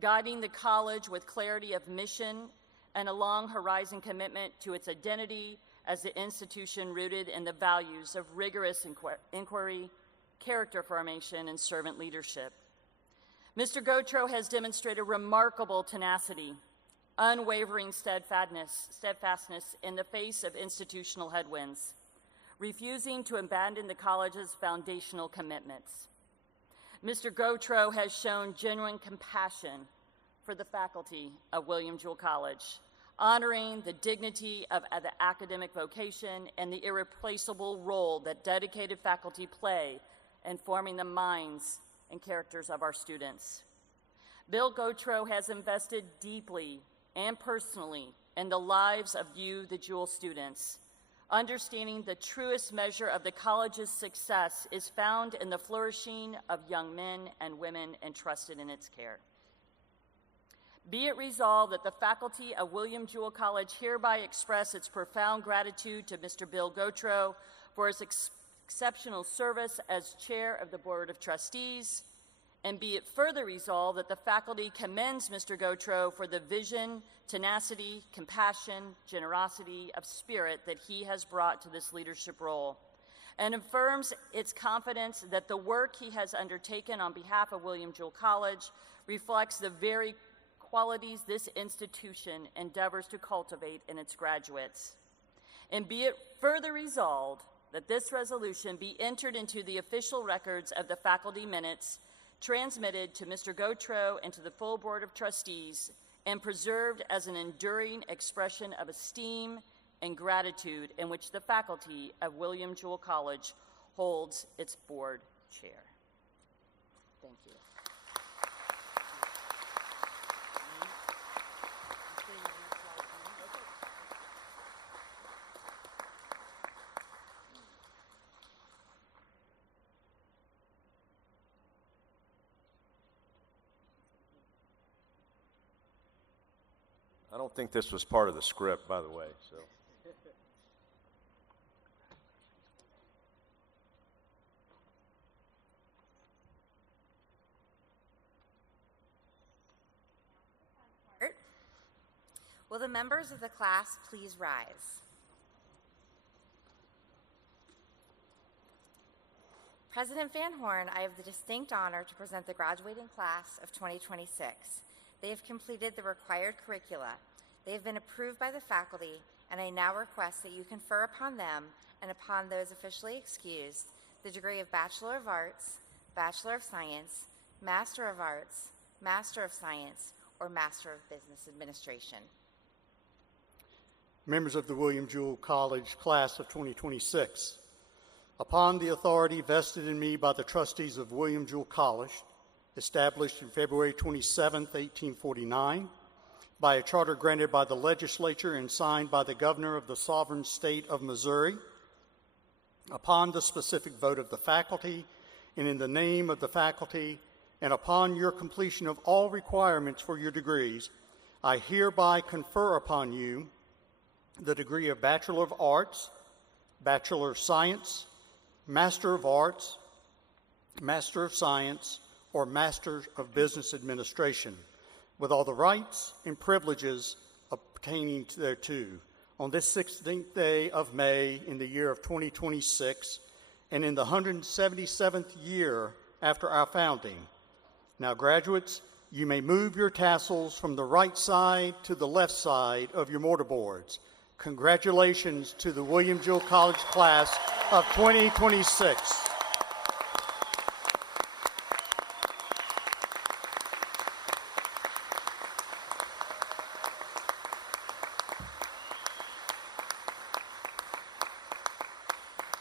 guiding the college with clarity of mission and a long horizon commitment to its identity as an institution rooted in the values of rigorous inquiry, character formation, and servant leadership. Mr. Gautreaux has demonstrated remarkable tenacity, unwavering steadfastness in the face of institutional headwinds, refusing to abandon the college's foundational commitments. Mr. Gautreaux has shown genuine compassion for the faculty of William Jewell College, honoring the dignity of the academic vocation and the irreplaceable role that dedicated faculty play in forming the minds and characters of our students. Bill Gautreaux has invested deeply and personally in the lives of you, the Jewell students. Understanding the truest measure of the college's success is found in the flourishing of young men and women entrusted in its care. Be it resolved that the faculty of William Jewell College hereby express its profound gratitude to Mr. Bill Gautreaux for his exceptional service as chair of the Board of Trustees, and be it further resolved that the faculty commends Mr. Gautreaux for the vision, tenacity, compassion, generosity of spirit that he has brought to this leadership role, and affirms its confidence that the work he has undertaken on behalf of William Jewell College reflects the very qualities this institution endeavors to cultivate in its graduates. And be it further resolved that this resolution be entered into the official records of the faculty minutes, transmitted to Mr. Gautreaux and to the full Board of Trustees, and preserved as an enduring expression of esteem and gratitude in which the faculty of William Jewell College holds its board chair. Thank you. I don't think this was part of the script, by the way, so. Will the members of the class please rise? President Van Horn, I have the distinct honor to present the graduating class of 2026. They have completed the required curricula. They have been approved by the faculty, and I now request that you confer upon them and upon those officially excused the degree of Bachelor of Arts, Bachelor of Science, Master of Arts, Master of Science, or Master of Business Administration. Members of the William Jewell College class of 2026, upon the authority vested in me by the trustees of William Jewell College, established in February 27, 1849, by a charter granted by the legislature and signed by the governor of the sovereign state of Missouri, upon the specific vote of the faculty, and in the name of the faculty, and upon your completion of all requirements for your degrees, I hereby confer upon you the degree of Bachelor of Arts, Bachelor of Science, Master of Arts, Master of Science, or Master of Business Administration, with all the rights and privileges pertaining thereto, on this 16th day of May in the year of 2026, and in the 177th year after our founding. Now, graduates, you may move your tassels from the right side to the left side of your mortarboards. Congratulations to the William Jewell College class of 2026.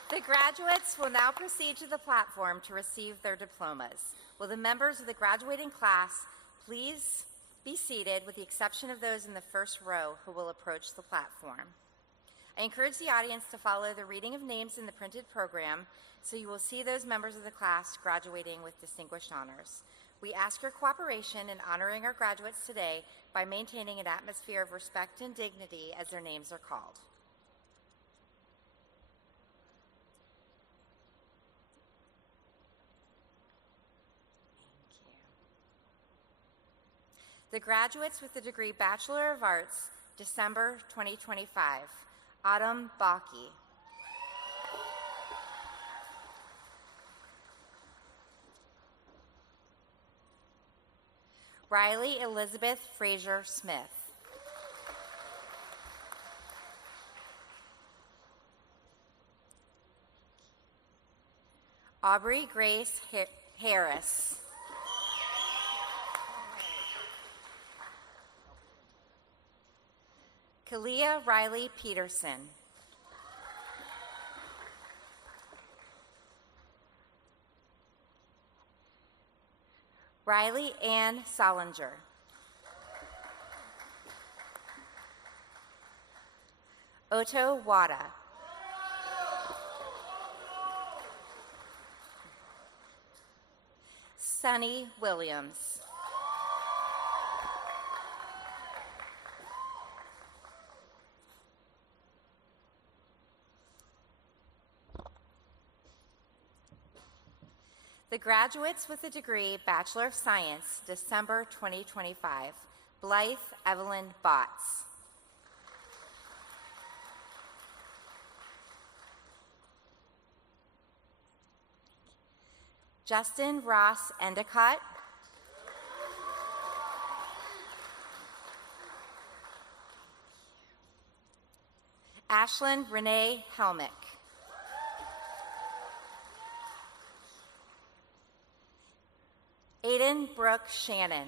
The graduates will now proceed to the platform to receive their diplomas. Will the members of the graduating class please be seated, with the exception of those in the first row who will approach the platform. I encourage the audience to follow the reading of names in the printed program, so you will see those members of the class graduating with distinguished honors. We ask your cooperation in honoring our graduates today by maintaining an atmosphere of respect and dignity as their names are called. The graduates with the degree Bachelor of Arts, December 2025, Autumn Baki. Riley Elizabeth Fraser Smith. Aubrey Grace Harris. Kalia Riley Peterson. Riley Ann Solinger. Otto Wada. Sunny Williams. The graduates with the degree Bachelor of Science, December 2025, Blythe Evelyn Botts. Justin Ross Endicott. Ashlyn Renee Helmick. Aiden Brooke Shannon.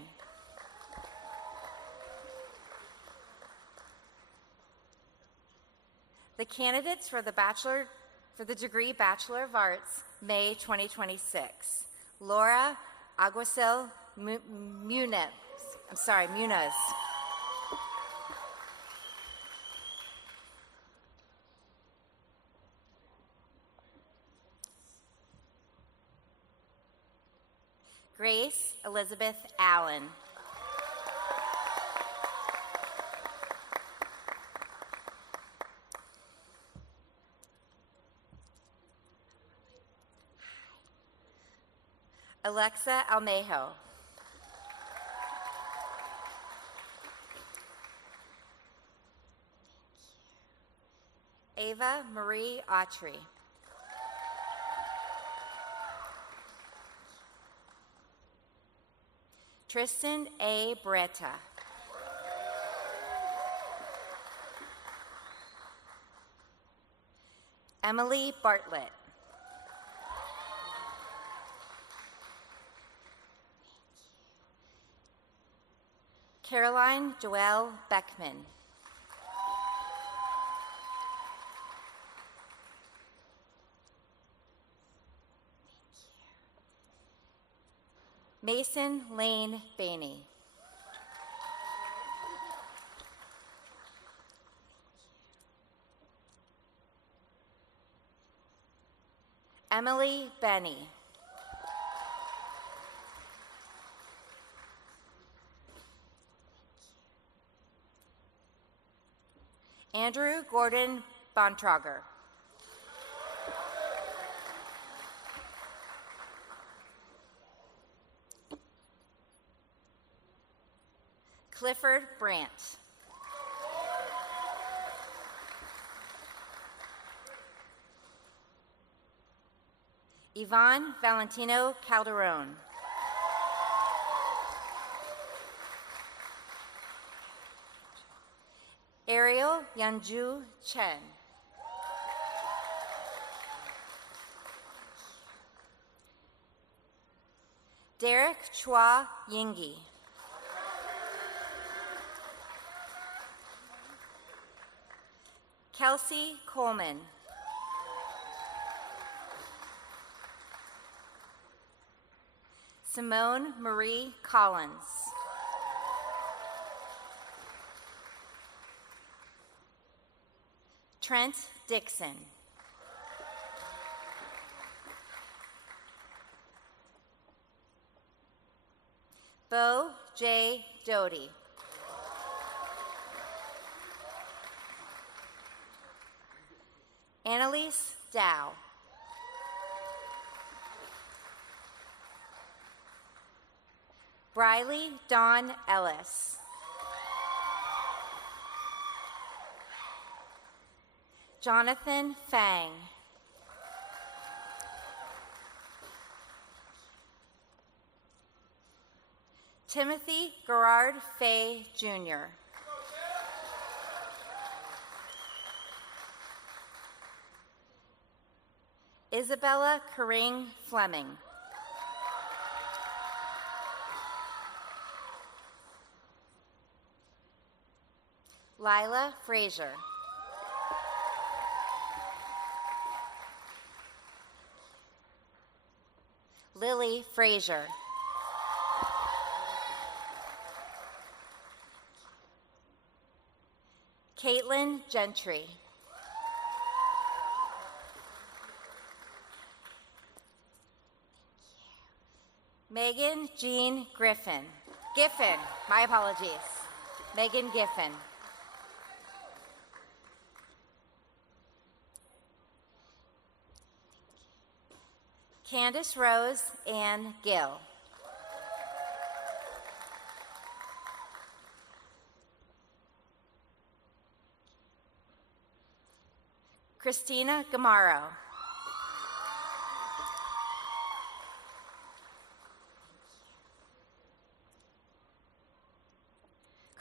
The candidates for the degree Bachelor of Arts, May 2026. Laura Aguacil Muniz. Grace Elizabeth Allen. Alexa Almejo. Ava Marie Autry. Tristan A. Beretta. Emily Bartlett. Caroline Jewell Beckman. Mason Lane Bainey. Emily Benny. Andrew Gordon Bontrager. Clifford Brandt. Yvonne Valentino Calderon. Ariel Yanju Chen. Derek Chua Yingi. Kelsey Coleman. Simone Marie Collins. Trent Dixon. Bo J. Doty. Annalise Dow. Briley Dawn Ellis. Jonathan Fang. Timothy Gerard Fay, Jr. Isabella Karing Fleming. Lila Frazier. Lily Frazier. Caitlin Gentry. Megan Jean Giffen, my apologies. Megan Giffen. Candace Rose Ann Gill. Christina Gamaro.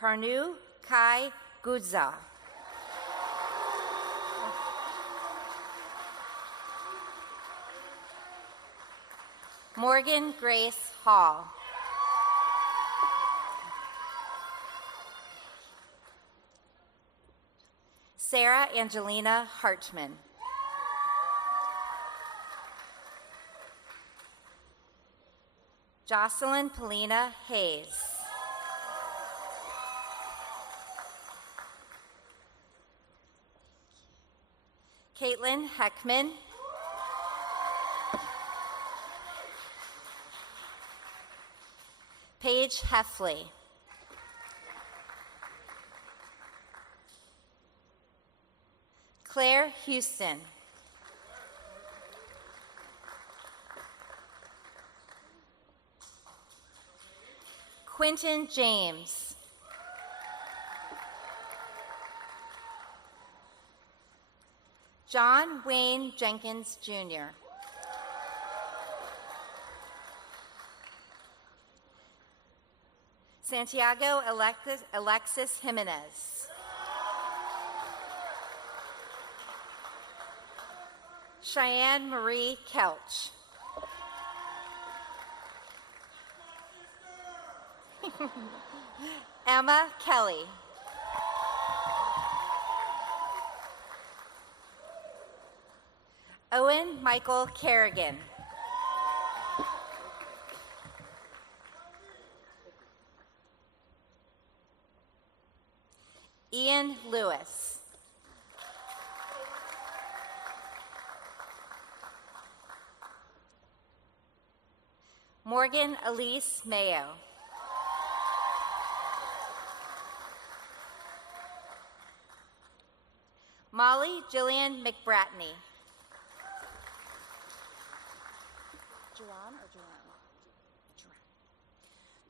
Karnu Kai Gudza. Morgan Grace Hall. Sarah Angelina Hartman. Jocelyn Polina Hayes. Caitlin Heckman. Paige Heffley. Claire Houston. Quentin James. John Wayne Jenkins, Jr. Santiago Alexis Jimenez. Cheyenne Marie Kelch. Emma Kelly. Owen Michael Kerrigan. Ian Lewis. Morgan Elise Mayo. Molly Jillian McBratney.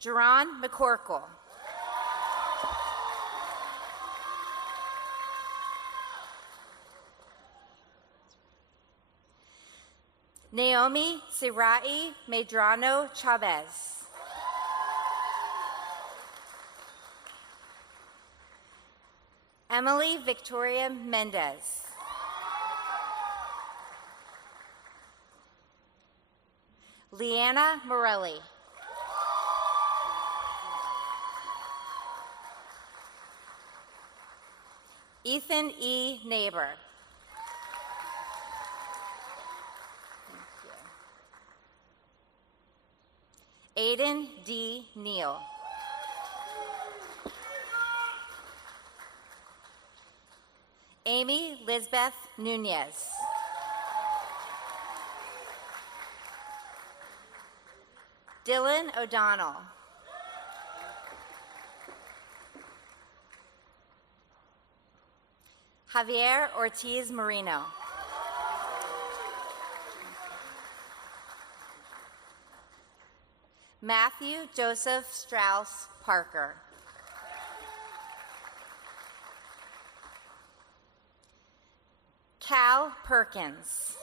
Jerron McCorkle. Naomi Sirai Medrano Chavez. Emily Victoria Mendez. Leanna Morelli. Ethan E. Neighbor. Aiden D. Neal. Amy Lisbeth Nunez. Dylan O'Donnell. Javier Ortiz Marino. Matthew Joseph Strauss Parker. Cal Perkins.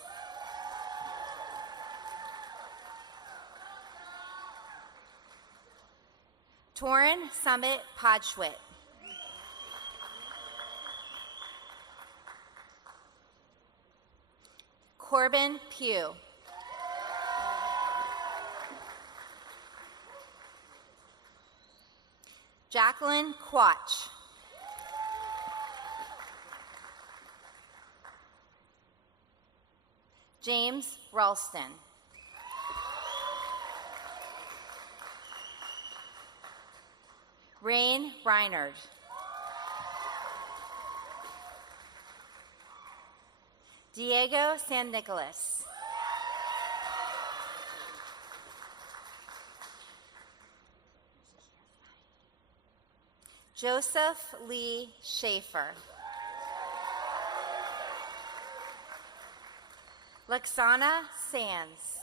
Torrin Summit Podschwit. Corbin Pugh. Jacqueline Quach. James Ralston. Rain Reinard. Diego San Nicolas. Joseph Lee Schaefer. Lexana Sands.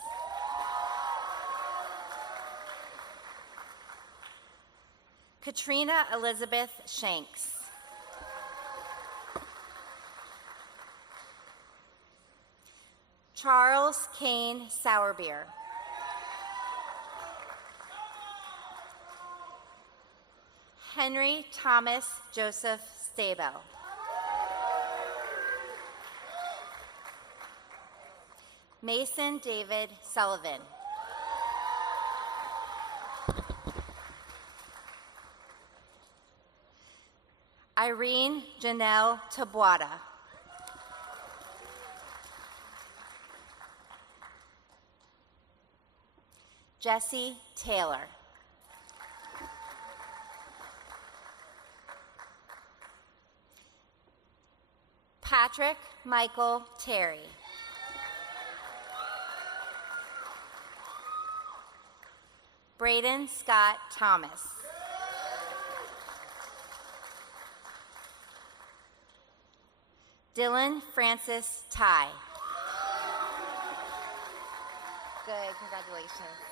Katrina Elizabeth Shanks. Charles Kane Sourbeer. Henry Thomas Joseph Stabo. Mason David Sullivan. Irene Janelle Tabuada. Jesse Taylor. Patrick Michael Terry. Braden Scott Thomas. Dylan Francis Ty. Good, congratulations.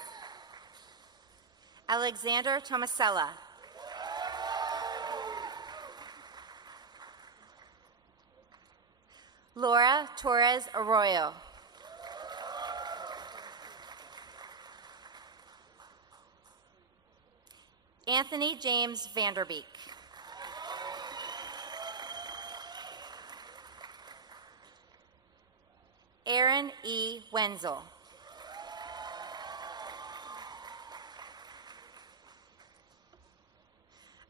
Alexander Tomasella. Laura Torres Arroyo. Anthony James Vanderbeek. Aaron E. Wenzel.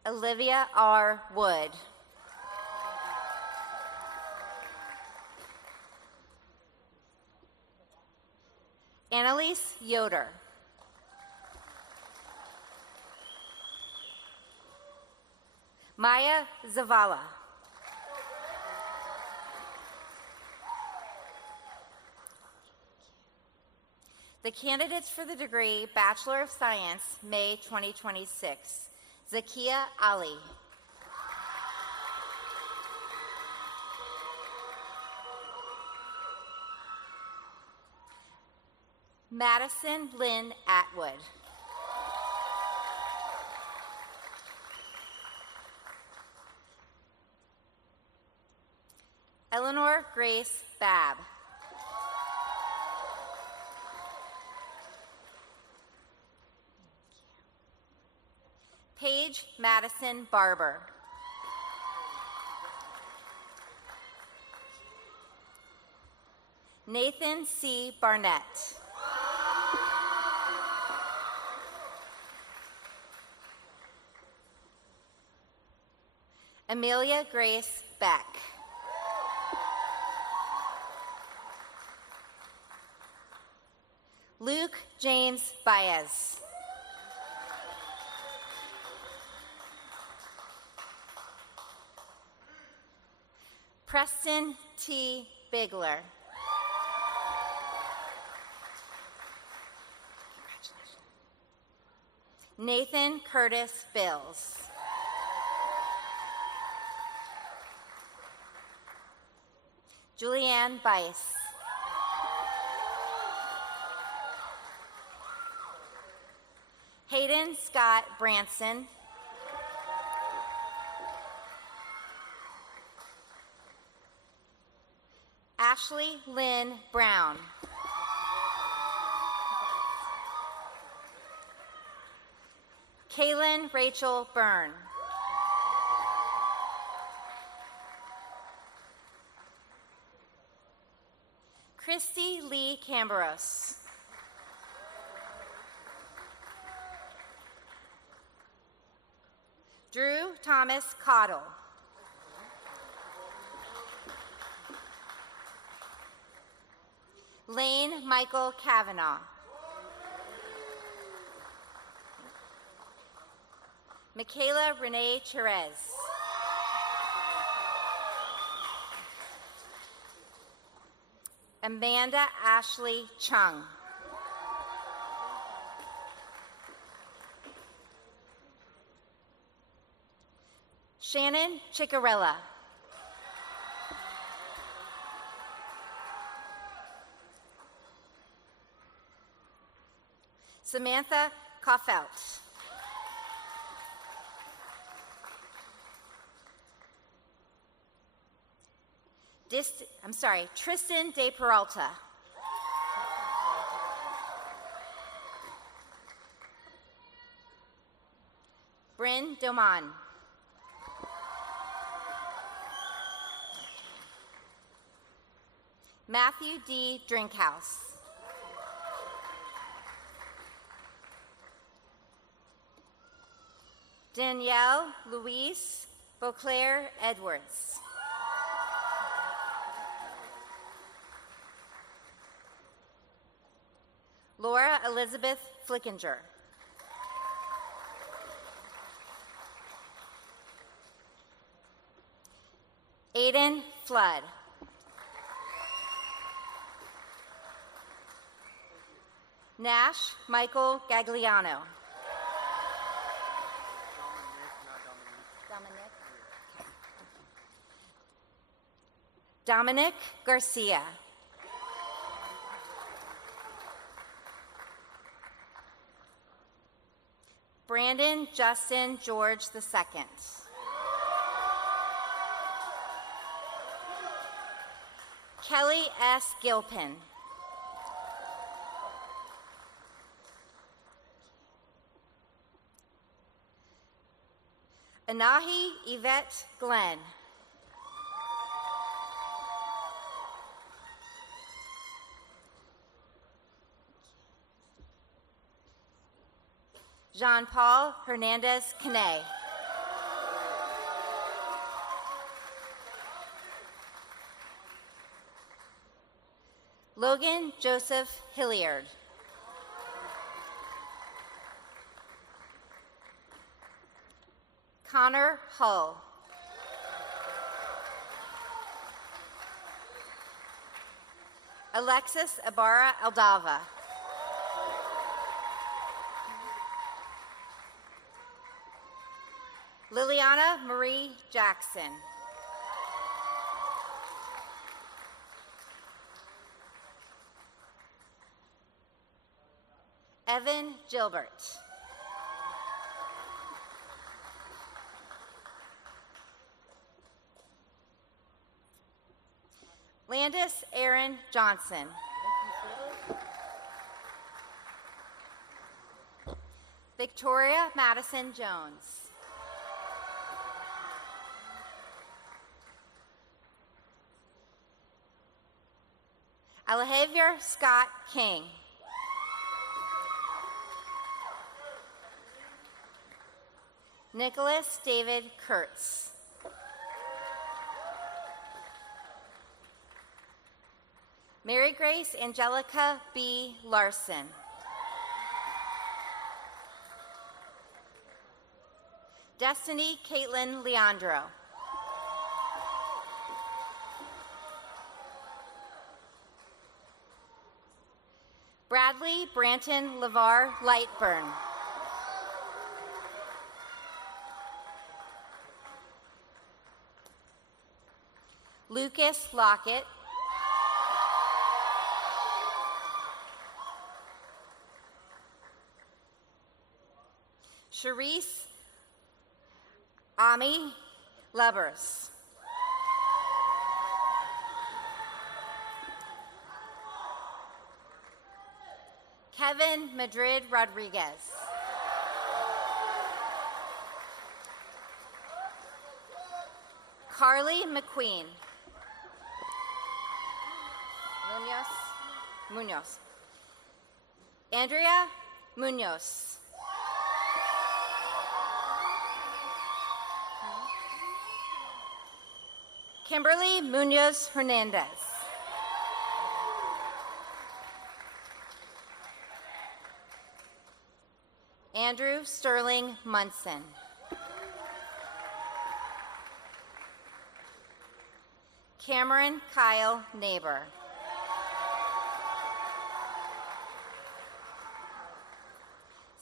Olivia R. Wood. Annalise Yoder. Maya Zavala. The candidates for the degree Bachelor of Science, May 2026. Zakia Ali. Madison Lynn Atwood. Eleanor Grace Babb. Paige Madison Barber. Nathan C. Barnett. Amelia Grace Beck. Luke James Baez. Preston T. Bigler. Nathan Curtis Bills. Julianne Bice. Hayden Scott Branson. Ashley Lynn Brown. Kaylin Rachel Byrne. Christy Lee Camberos. Drew Thomas Cottle. Lane Michael Kavanaugh. Michaela Renee Cherez. Amanda Ashley Chung. Shannon Ciccarella. Samantha Kaufelt. Tristan De Peralta. Bryn Doman. Matthew D. Drinkhouse. Danielle Louise Beauclair Edwards. Laura Elizabeth Flickinger. Aiden Flood. Nash Michael Gagliano. Dominic Garcia. Brandon Justin George II. Kelly S. Gilpin. Anahi Yvette Glenn. Jean-Paul Hernandez Canay. Logan Joseph Hilliard. Connor Hull. Alexis Ibarra Aldava. Liliana Marie Jackson. Evan Gilbert. Landis Aaron Johnson. Victoria Madison Jones. Aljavier Scott King. Nicholas David Kurtz. Mary Grace Angelica B. Larson. Destiny Caitlin Leandro. Bradley Branton LeVar Lightburn. Lucas Lockett. Sharice Ami Lebers. Kevin Madrid Rodriguez. Carly McQueen. Munoz. Andrea Munoz. Kimberly Munoz Hernandez. Andrew Sterling Munson. Cameron Kyle Neighbor.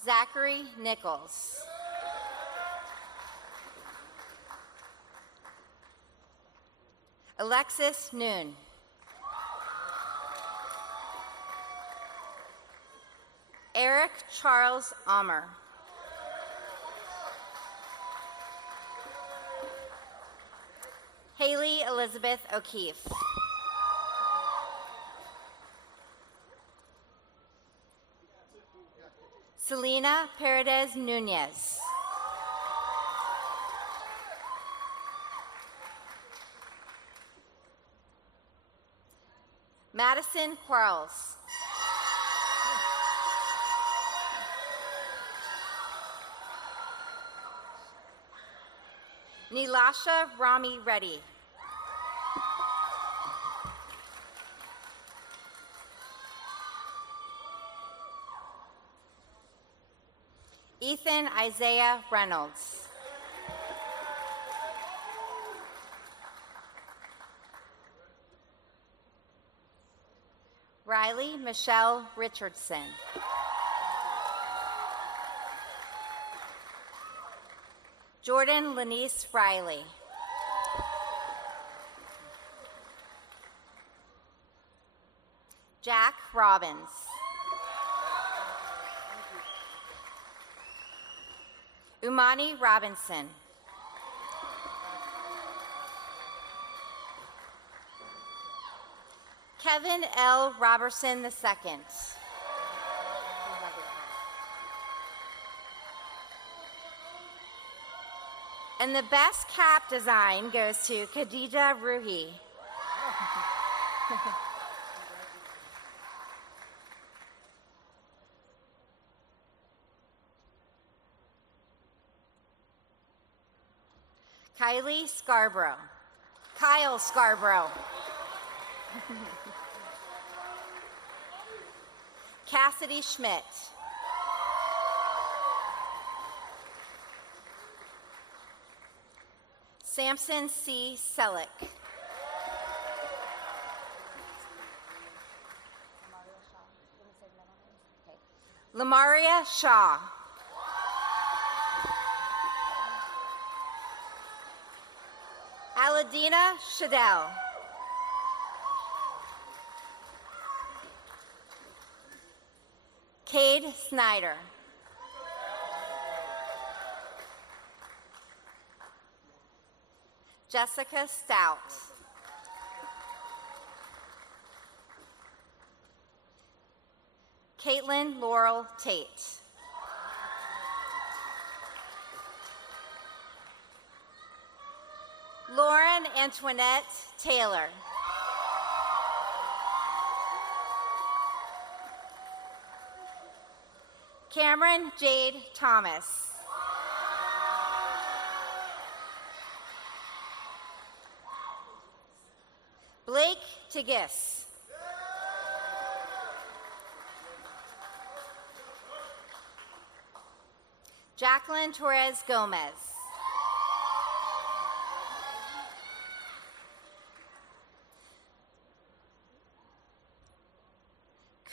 Zachary Nichols. Alexis Noon. Eric Charles Almer. Haley Elizabeth O'Keefe. Selena Paredes Nunez. Madison Quarles. Nilasha Rami Reddy. Ethan Isaiah Reynolds. Riley Michelle Richardson. Jordan Lanice Riley. Jack Robbins. Umani Robinson. Kevin L. Robertson II. And the best cap design goes to Khadija Ruhi. Kylie Scarborough. Kyle Scarborough. Cassidy Schmidt. Samson C. Selleck. Lamaria Shaw. Aladina Shadell. Cade Snyder. Jessica Stout. Caitlin Laurel Tate. Lauren Antoinette Taylor. Cameron Jade Thomas. Blake Tigis. Jacqueline Torres Gomez.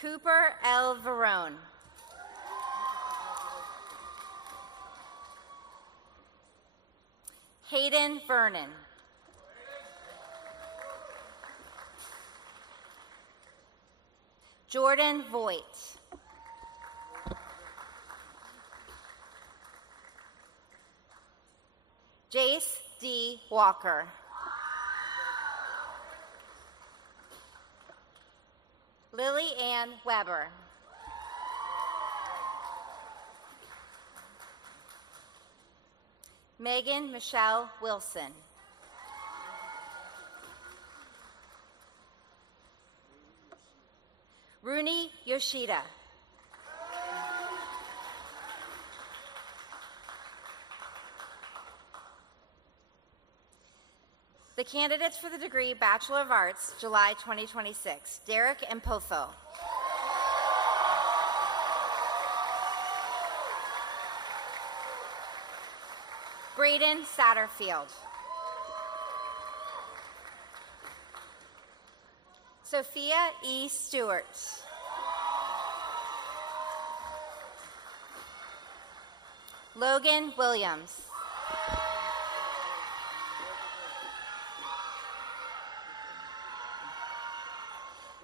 Cooper L. Verone. Hayden Vernon. Jordan Voigt. Jace D. Walker. Lily Ann Weber. Megan Michelle Wilson. Rooney Yoshida. The candidates for the degree Bachelor of Arts, July 2026, Derek Mpofo. Braden Satterfield. Sophia E. Stewart. Logan Williams.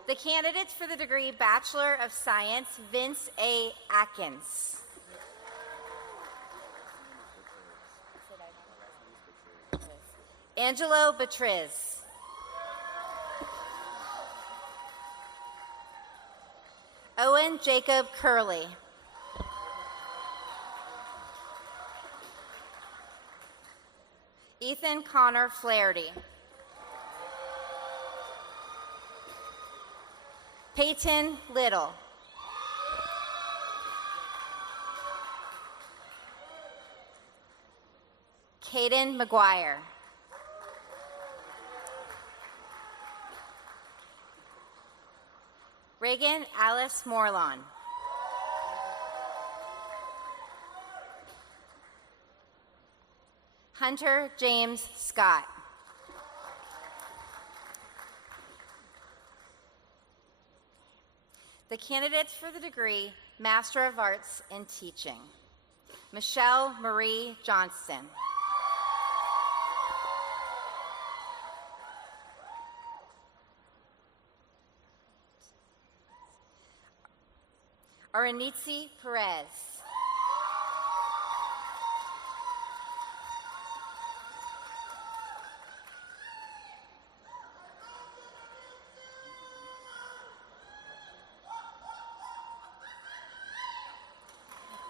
The candidates for the degree Bachelor of Science, Vince A. Atkins. Angelo Betriz. Owen Jacob Curley. Ethan Connor Flaherty. Peyton Little. Caden McGuire. Reagan Alice Morlon. Hunter James Scott. The candidates for the degree Master of Arts in Teaching, Michelle Marie Johnston. Aranitzi Perez.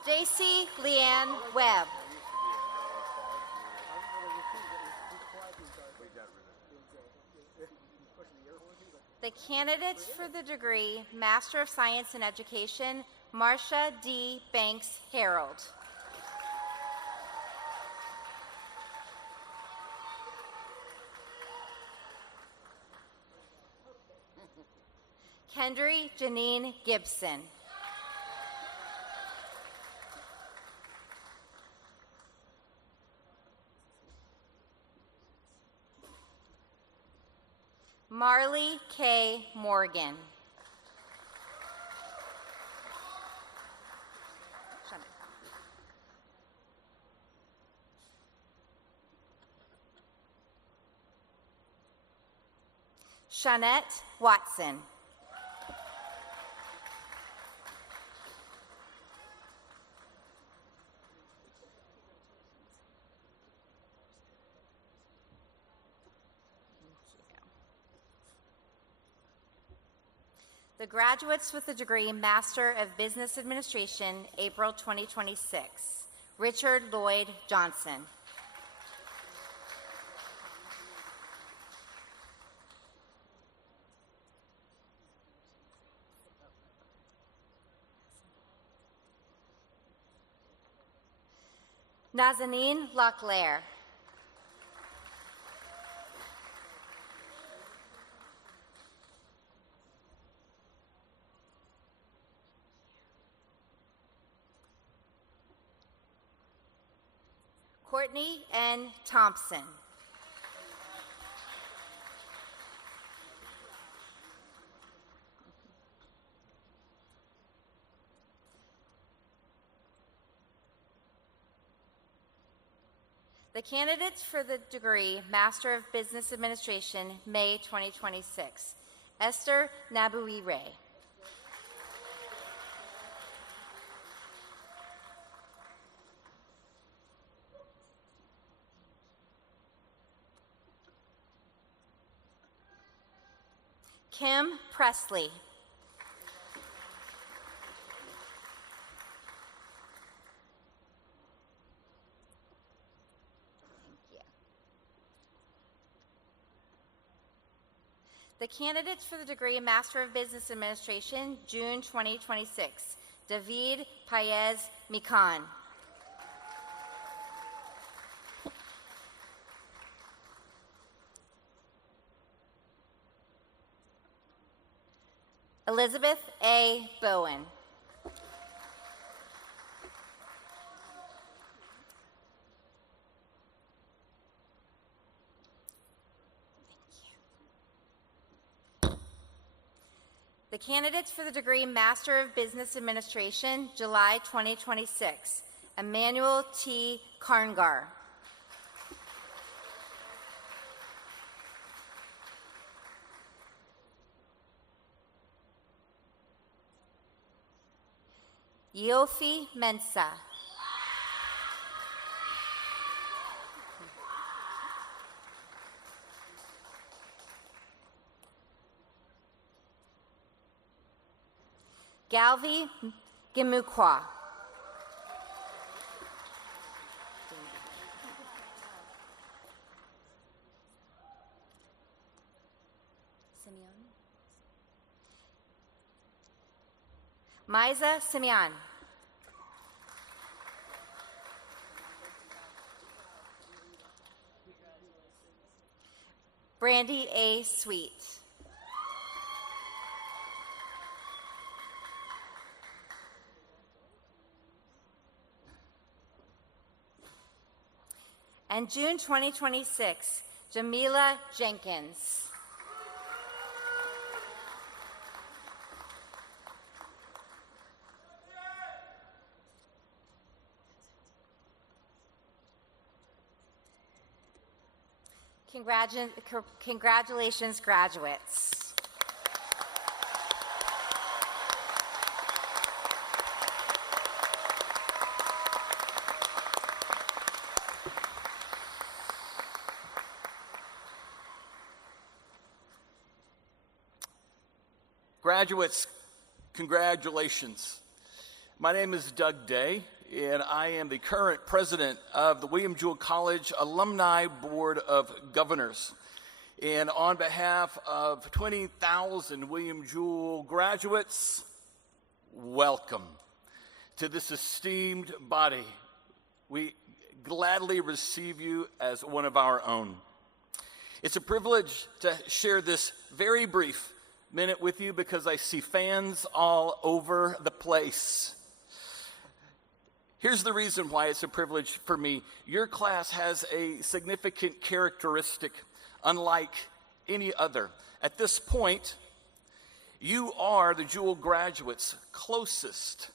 JC Leanne Webb. The candidates for the degree Master of Science in Education, Marcia D. Banks Harold. Kendry Janine Gibson. Marley K. Morgan. Shawnette Watson. The graduates with the degree Master of Business Administration, April 2026. Richard Lloyd Johnson. Nazanin Locklear. Courtney N. Thompson. The candidates for the degree Master of Business Administration, May 2026. Esther Nabuire. Kim Presley. The candidates for the degree Master of Business Administration, June 2026. David Paez Mikan. Elizabeth A. Bowen. The candidates for the degree Master of Business Administration, July 2026. Emmanuel T. Karngar. Yofi Mensa. Galvi Gimukwa. Simeon. Maiza Simeon. Brandy A. Sweet. And June 2026, Jamila Jenkins. Congratulations, graduates. Graduates, congratulations. My name is Doug Day, and I am the current president of the William Jewell College Alumni Board of Governors. And on behalf of 20,000 William Jewell graduates, welcome to this esteemed body. We gladly receive you as one of our own. It's a privilege to share this very brief minute with you because I see fans all over the place. Here's the reason why it's a privilege for me. Your class has a significant characteristic unlike any other. At this point, you are the Jewell graduates closest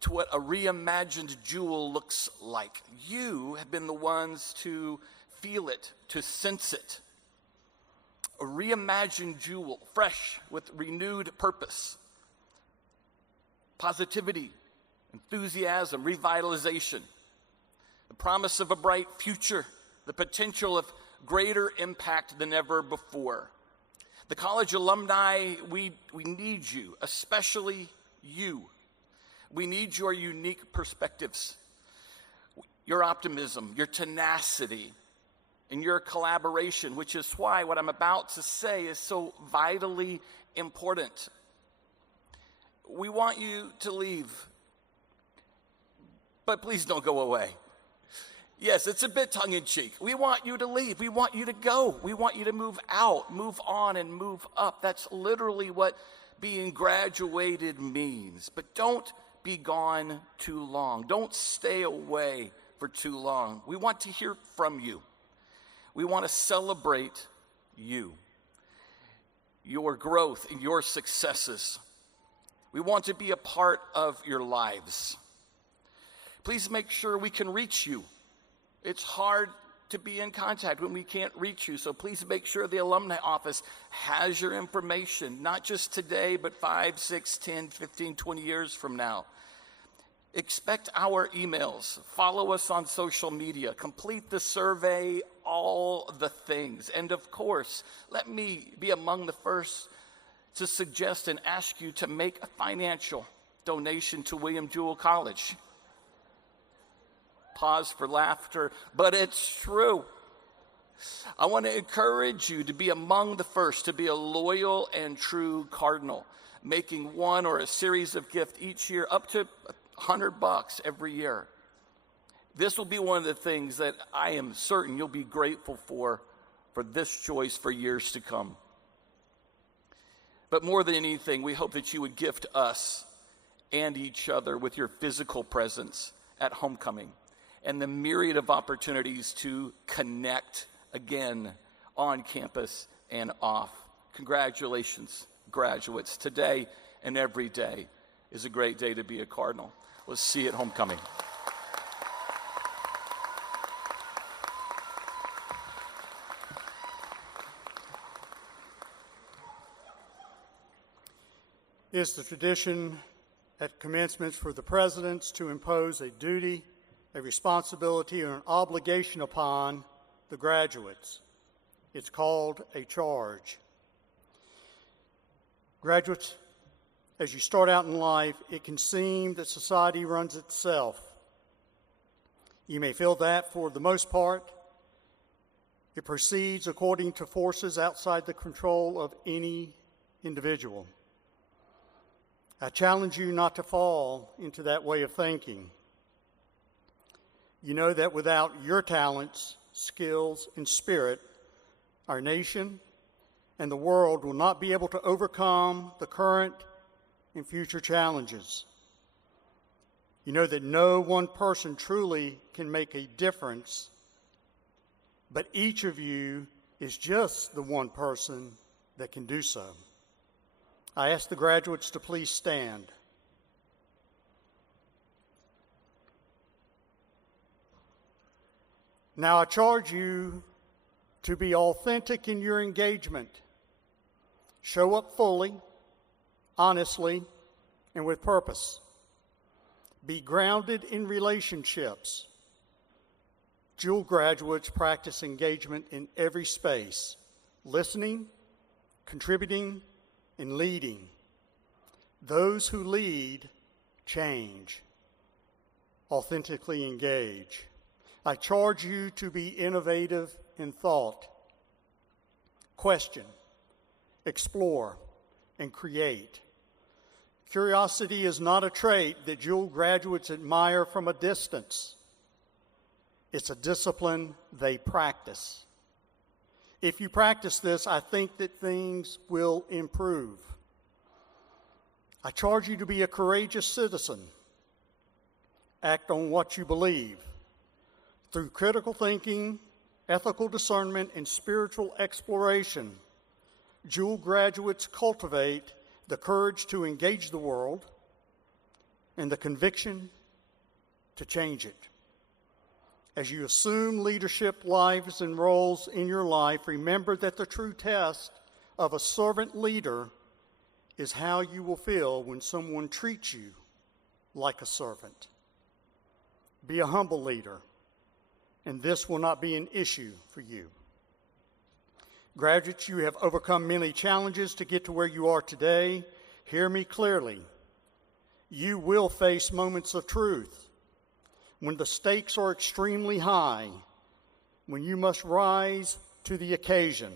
to what a reimagined Jewell looks like. You have been the ones to feel it, to sense it. A reimagined Jewell, fresh with renewed purpose, positivity, enthusiasm, revitalization, the promise of a bright future, the potential of greater impact than ever before. The college alumni, we need you, especially you. We need your unique perspectives, your optimism, your tenacity, and your collaboration, which is why what I'm about to say is so vitally important. We want you to leave, but please don't go away. Yes, it's a bit tongue-in-cheek. We want you to leave. We want you to go. We want you to move out, move on, and move up. That's literally what being graduated means. But don't be gone too long. Don't stay away for too long. We want to hear from you. We want to celebrate you, your growth and your successes. We want to be a part of your lives. Please make sure we can reach you. It's hard to be in contact when we can't reach you, so please make sure the alumni office has your information, not just today, but 5, 6, 10, 15, 20 years from now. Expect our emails. Follow us on social media. Complete the survey, all the things. And of course, let me be among the first to suggest and ask you to make a financial donation to William Jewell College. Pause for laughter, but it's true. I want to encourage you to be among the first, to be a loyal and true cardinal, making one or a series of gifts each year, up to $100 every year. This will be one of the things that I am certain you'll be grateful for this choice for years to come. But more than anything, we hope that you would gift us and each other with your physical presence at homecoming and the myriad of opportunities to connect again on campus and off. Congratulations, graduates. Today and every day is a great day to be a Cardinal. We'll see you at homecoming. It's the tradition at commencements for the presidents to impose a duty, a responsibility, or an obligation upon the graduates. It's called a charge. Graduates, as you start out in life, it can seem that society runs itself. You may feel that for the most part, it proceeds according to forces outside the control of any individual. I challenge you not to fall into that way of thinking. You know that without your talents, skills, and spirit, our nation and the world will not be able to overcome the current and future challenges. You know that no one person truly can make a difference, but each of you is just the one person that can do so. I ask the graduates to please stand. Now I charge you to be authentic in your engagement. Show up fully, honestly, and with purpose. Be grounded in relationships. Jewell graduates practice engagement in every space, listening, contributing, and leading. Those who lead change. Authentically engage. I charge you to be innovative in thought. question, explore, and create. Curiosity is not a trait that Jewell graduates admire from a distance. It's a discipline they practice. If you practice this, I think that things will improve. I charge you to be a courageous citizen. Act on what you believe. Through critical thinking, ethical discernment, and spiritual exploration, Jewell graduates cultivate the courage to engage the world and the conviction to change it. As you assume leadership lives and roles in your life, remember that the true test of a servant leader is how you will feel when someone treats you like a servant. Be a humble leader, and this will not be an issue for you. Graduates, you have overcome many challenges to get to where you are today. Hear me clearly. You will face moments of truth when the stakes are extremely high, when you must rise to the occasion.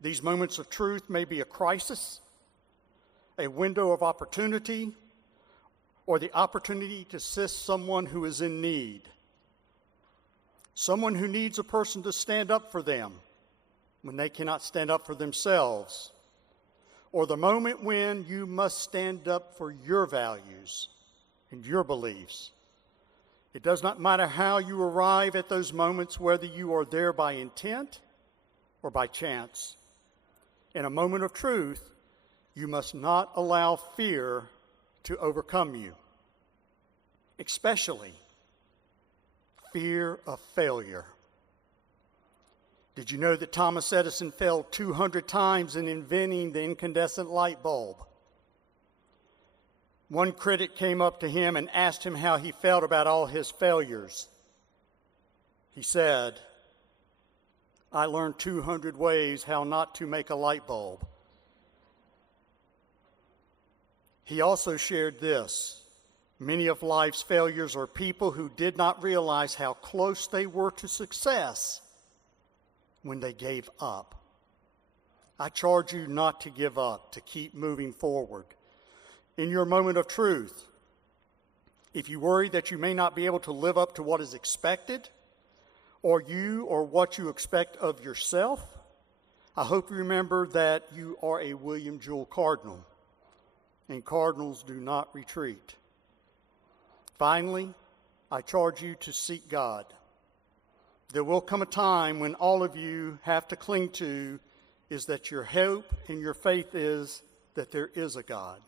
These moments of truth may be a crisis, a window of opportunity, or the opportunity to assist someone who is in need. Someone who needs a person to stand up for them when they cannot stand up for themselves. Or the moment when you must stand up for your values and your beliefs. It does not matter how you arrive at those moments, whether you are there by intent or by chance. In a moment of truth, you must not allow fear to overcome you, especially fear of failure. Did you know that Thomas Edison failed 200 times in inventing the incandescent light bulb? One critic came up to him and asked him how he felt about all his failures. He said, "I learned 200 ways how not to make a light bulb." He also shared this: many of life's failures are people who did not realize how close they were to success when they gave up. I charge you not to give up, to keep moving forward. In your moment of truth, if you worry that you may not be able to live up to what is expected, or what you expect of yourself, I hope you remember that you are a William Jewell Cardinal, and cardinals do not retreat. Finally, I charge you to seek God. There will come a time when all of you have to cling to is that your hope and your faith is that there is a God.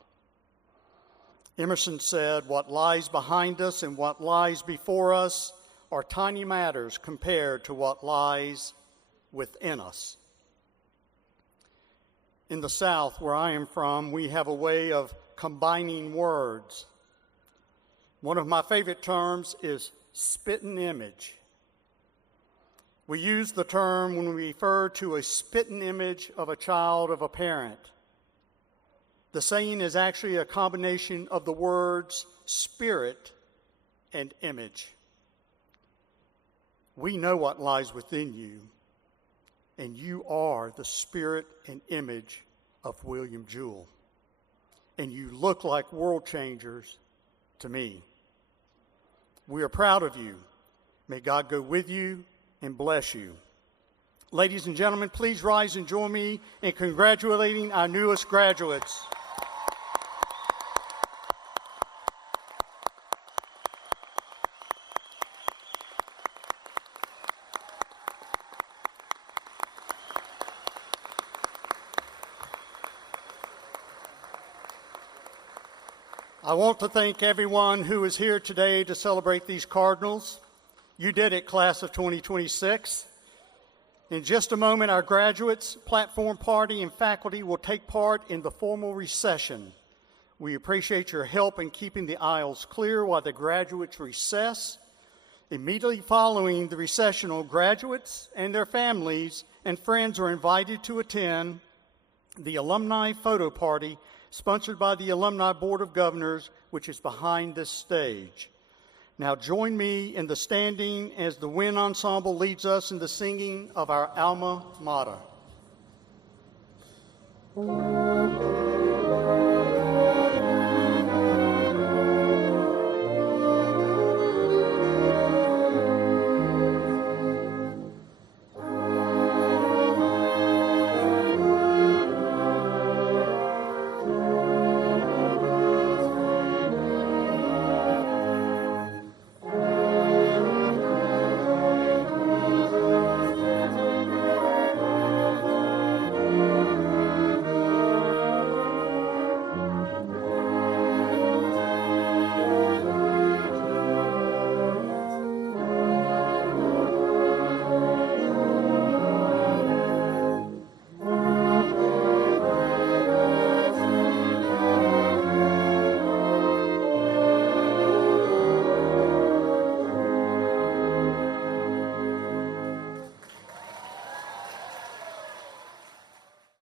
Emerson said, "What lies behind us and what lies before us are tiny matters compared to what lies within us." In the South, where I am from, we have a way of combining words. One of my favorite terms is spitting image. We use the term when we refer to a spitting image of a child of a parent. The saying is actually a combination of the words spirit and image. We know what lies within you, and you are the spirit and image of William Jewell. And you look like world changers to me. We are proud of you. May God go with you and bless you. Ladies and gentlemen, please rise and join me in congratulating our newest graduates. I want to thank everyone who is here today to celebrate these Cardinals. You did it, class of 2026. In just a moment, our graduates, platform party, and faculty will take part in the formal recession. We appreciate your help in keeping the aisles clear while the graduates recess. Immediately following the recessional, graduates and their families and friends are invited to attend the alumni photo party sponsored by the Alumni Board of Governors, which is behind this stage. Now join me in the standing as the wind ensemble leads us in the singing of our alma mater.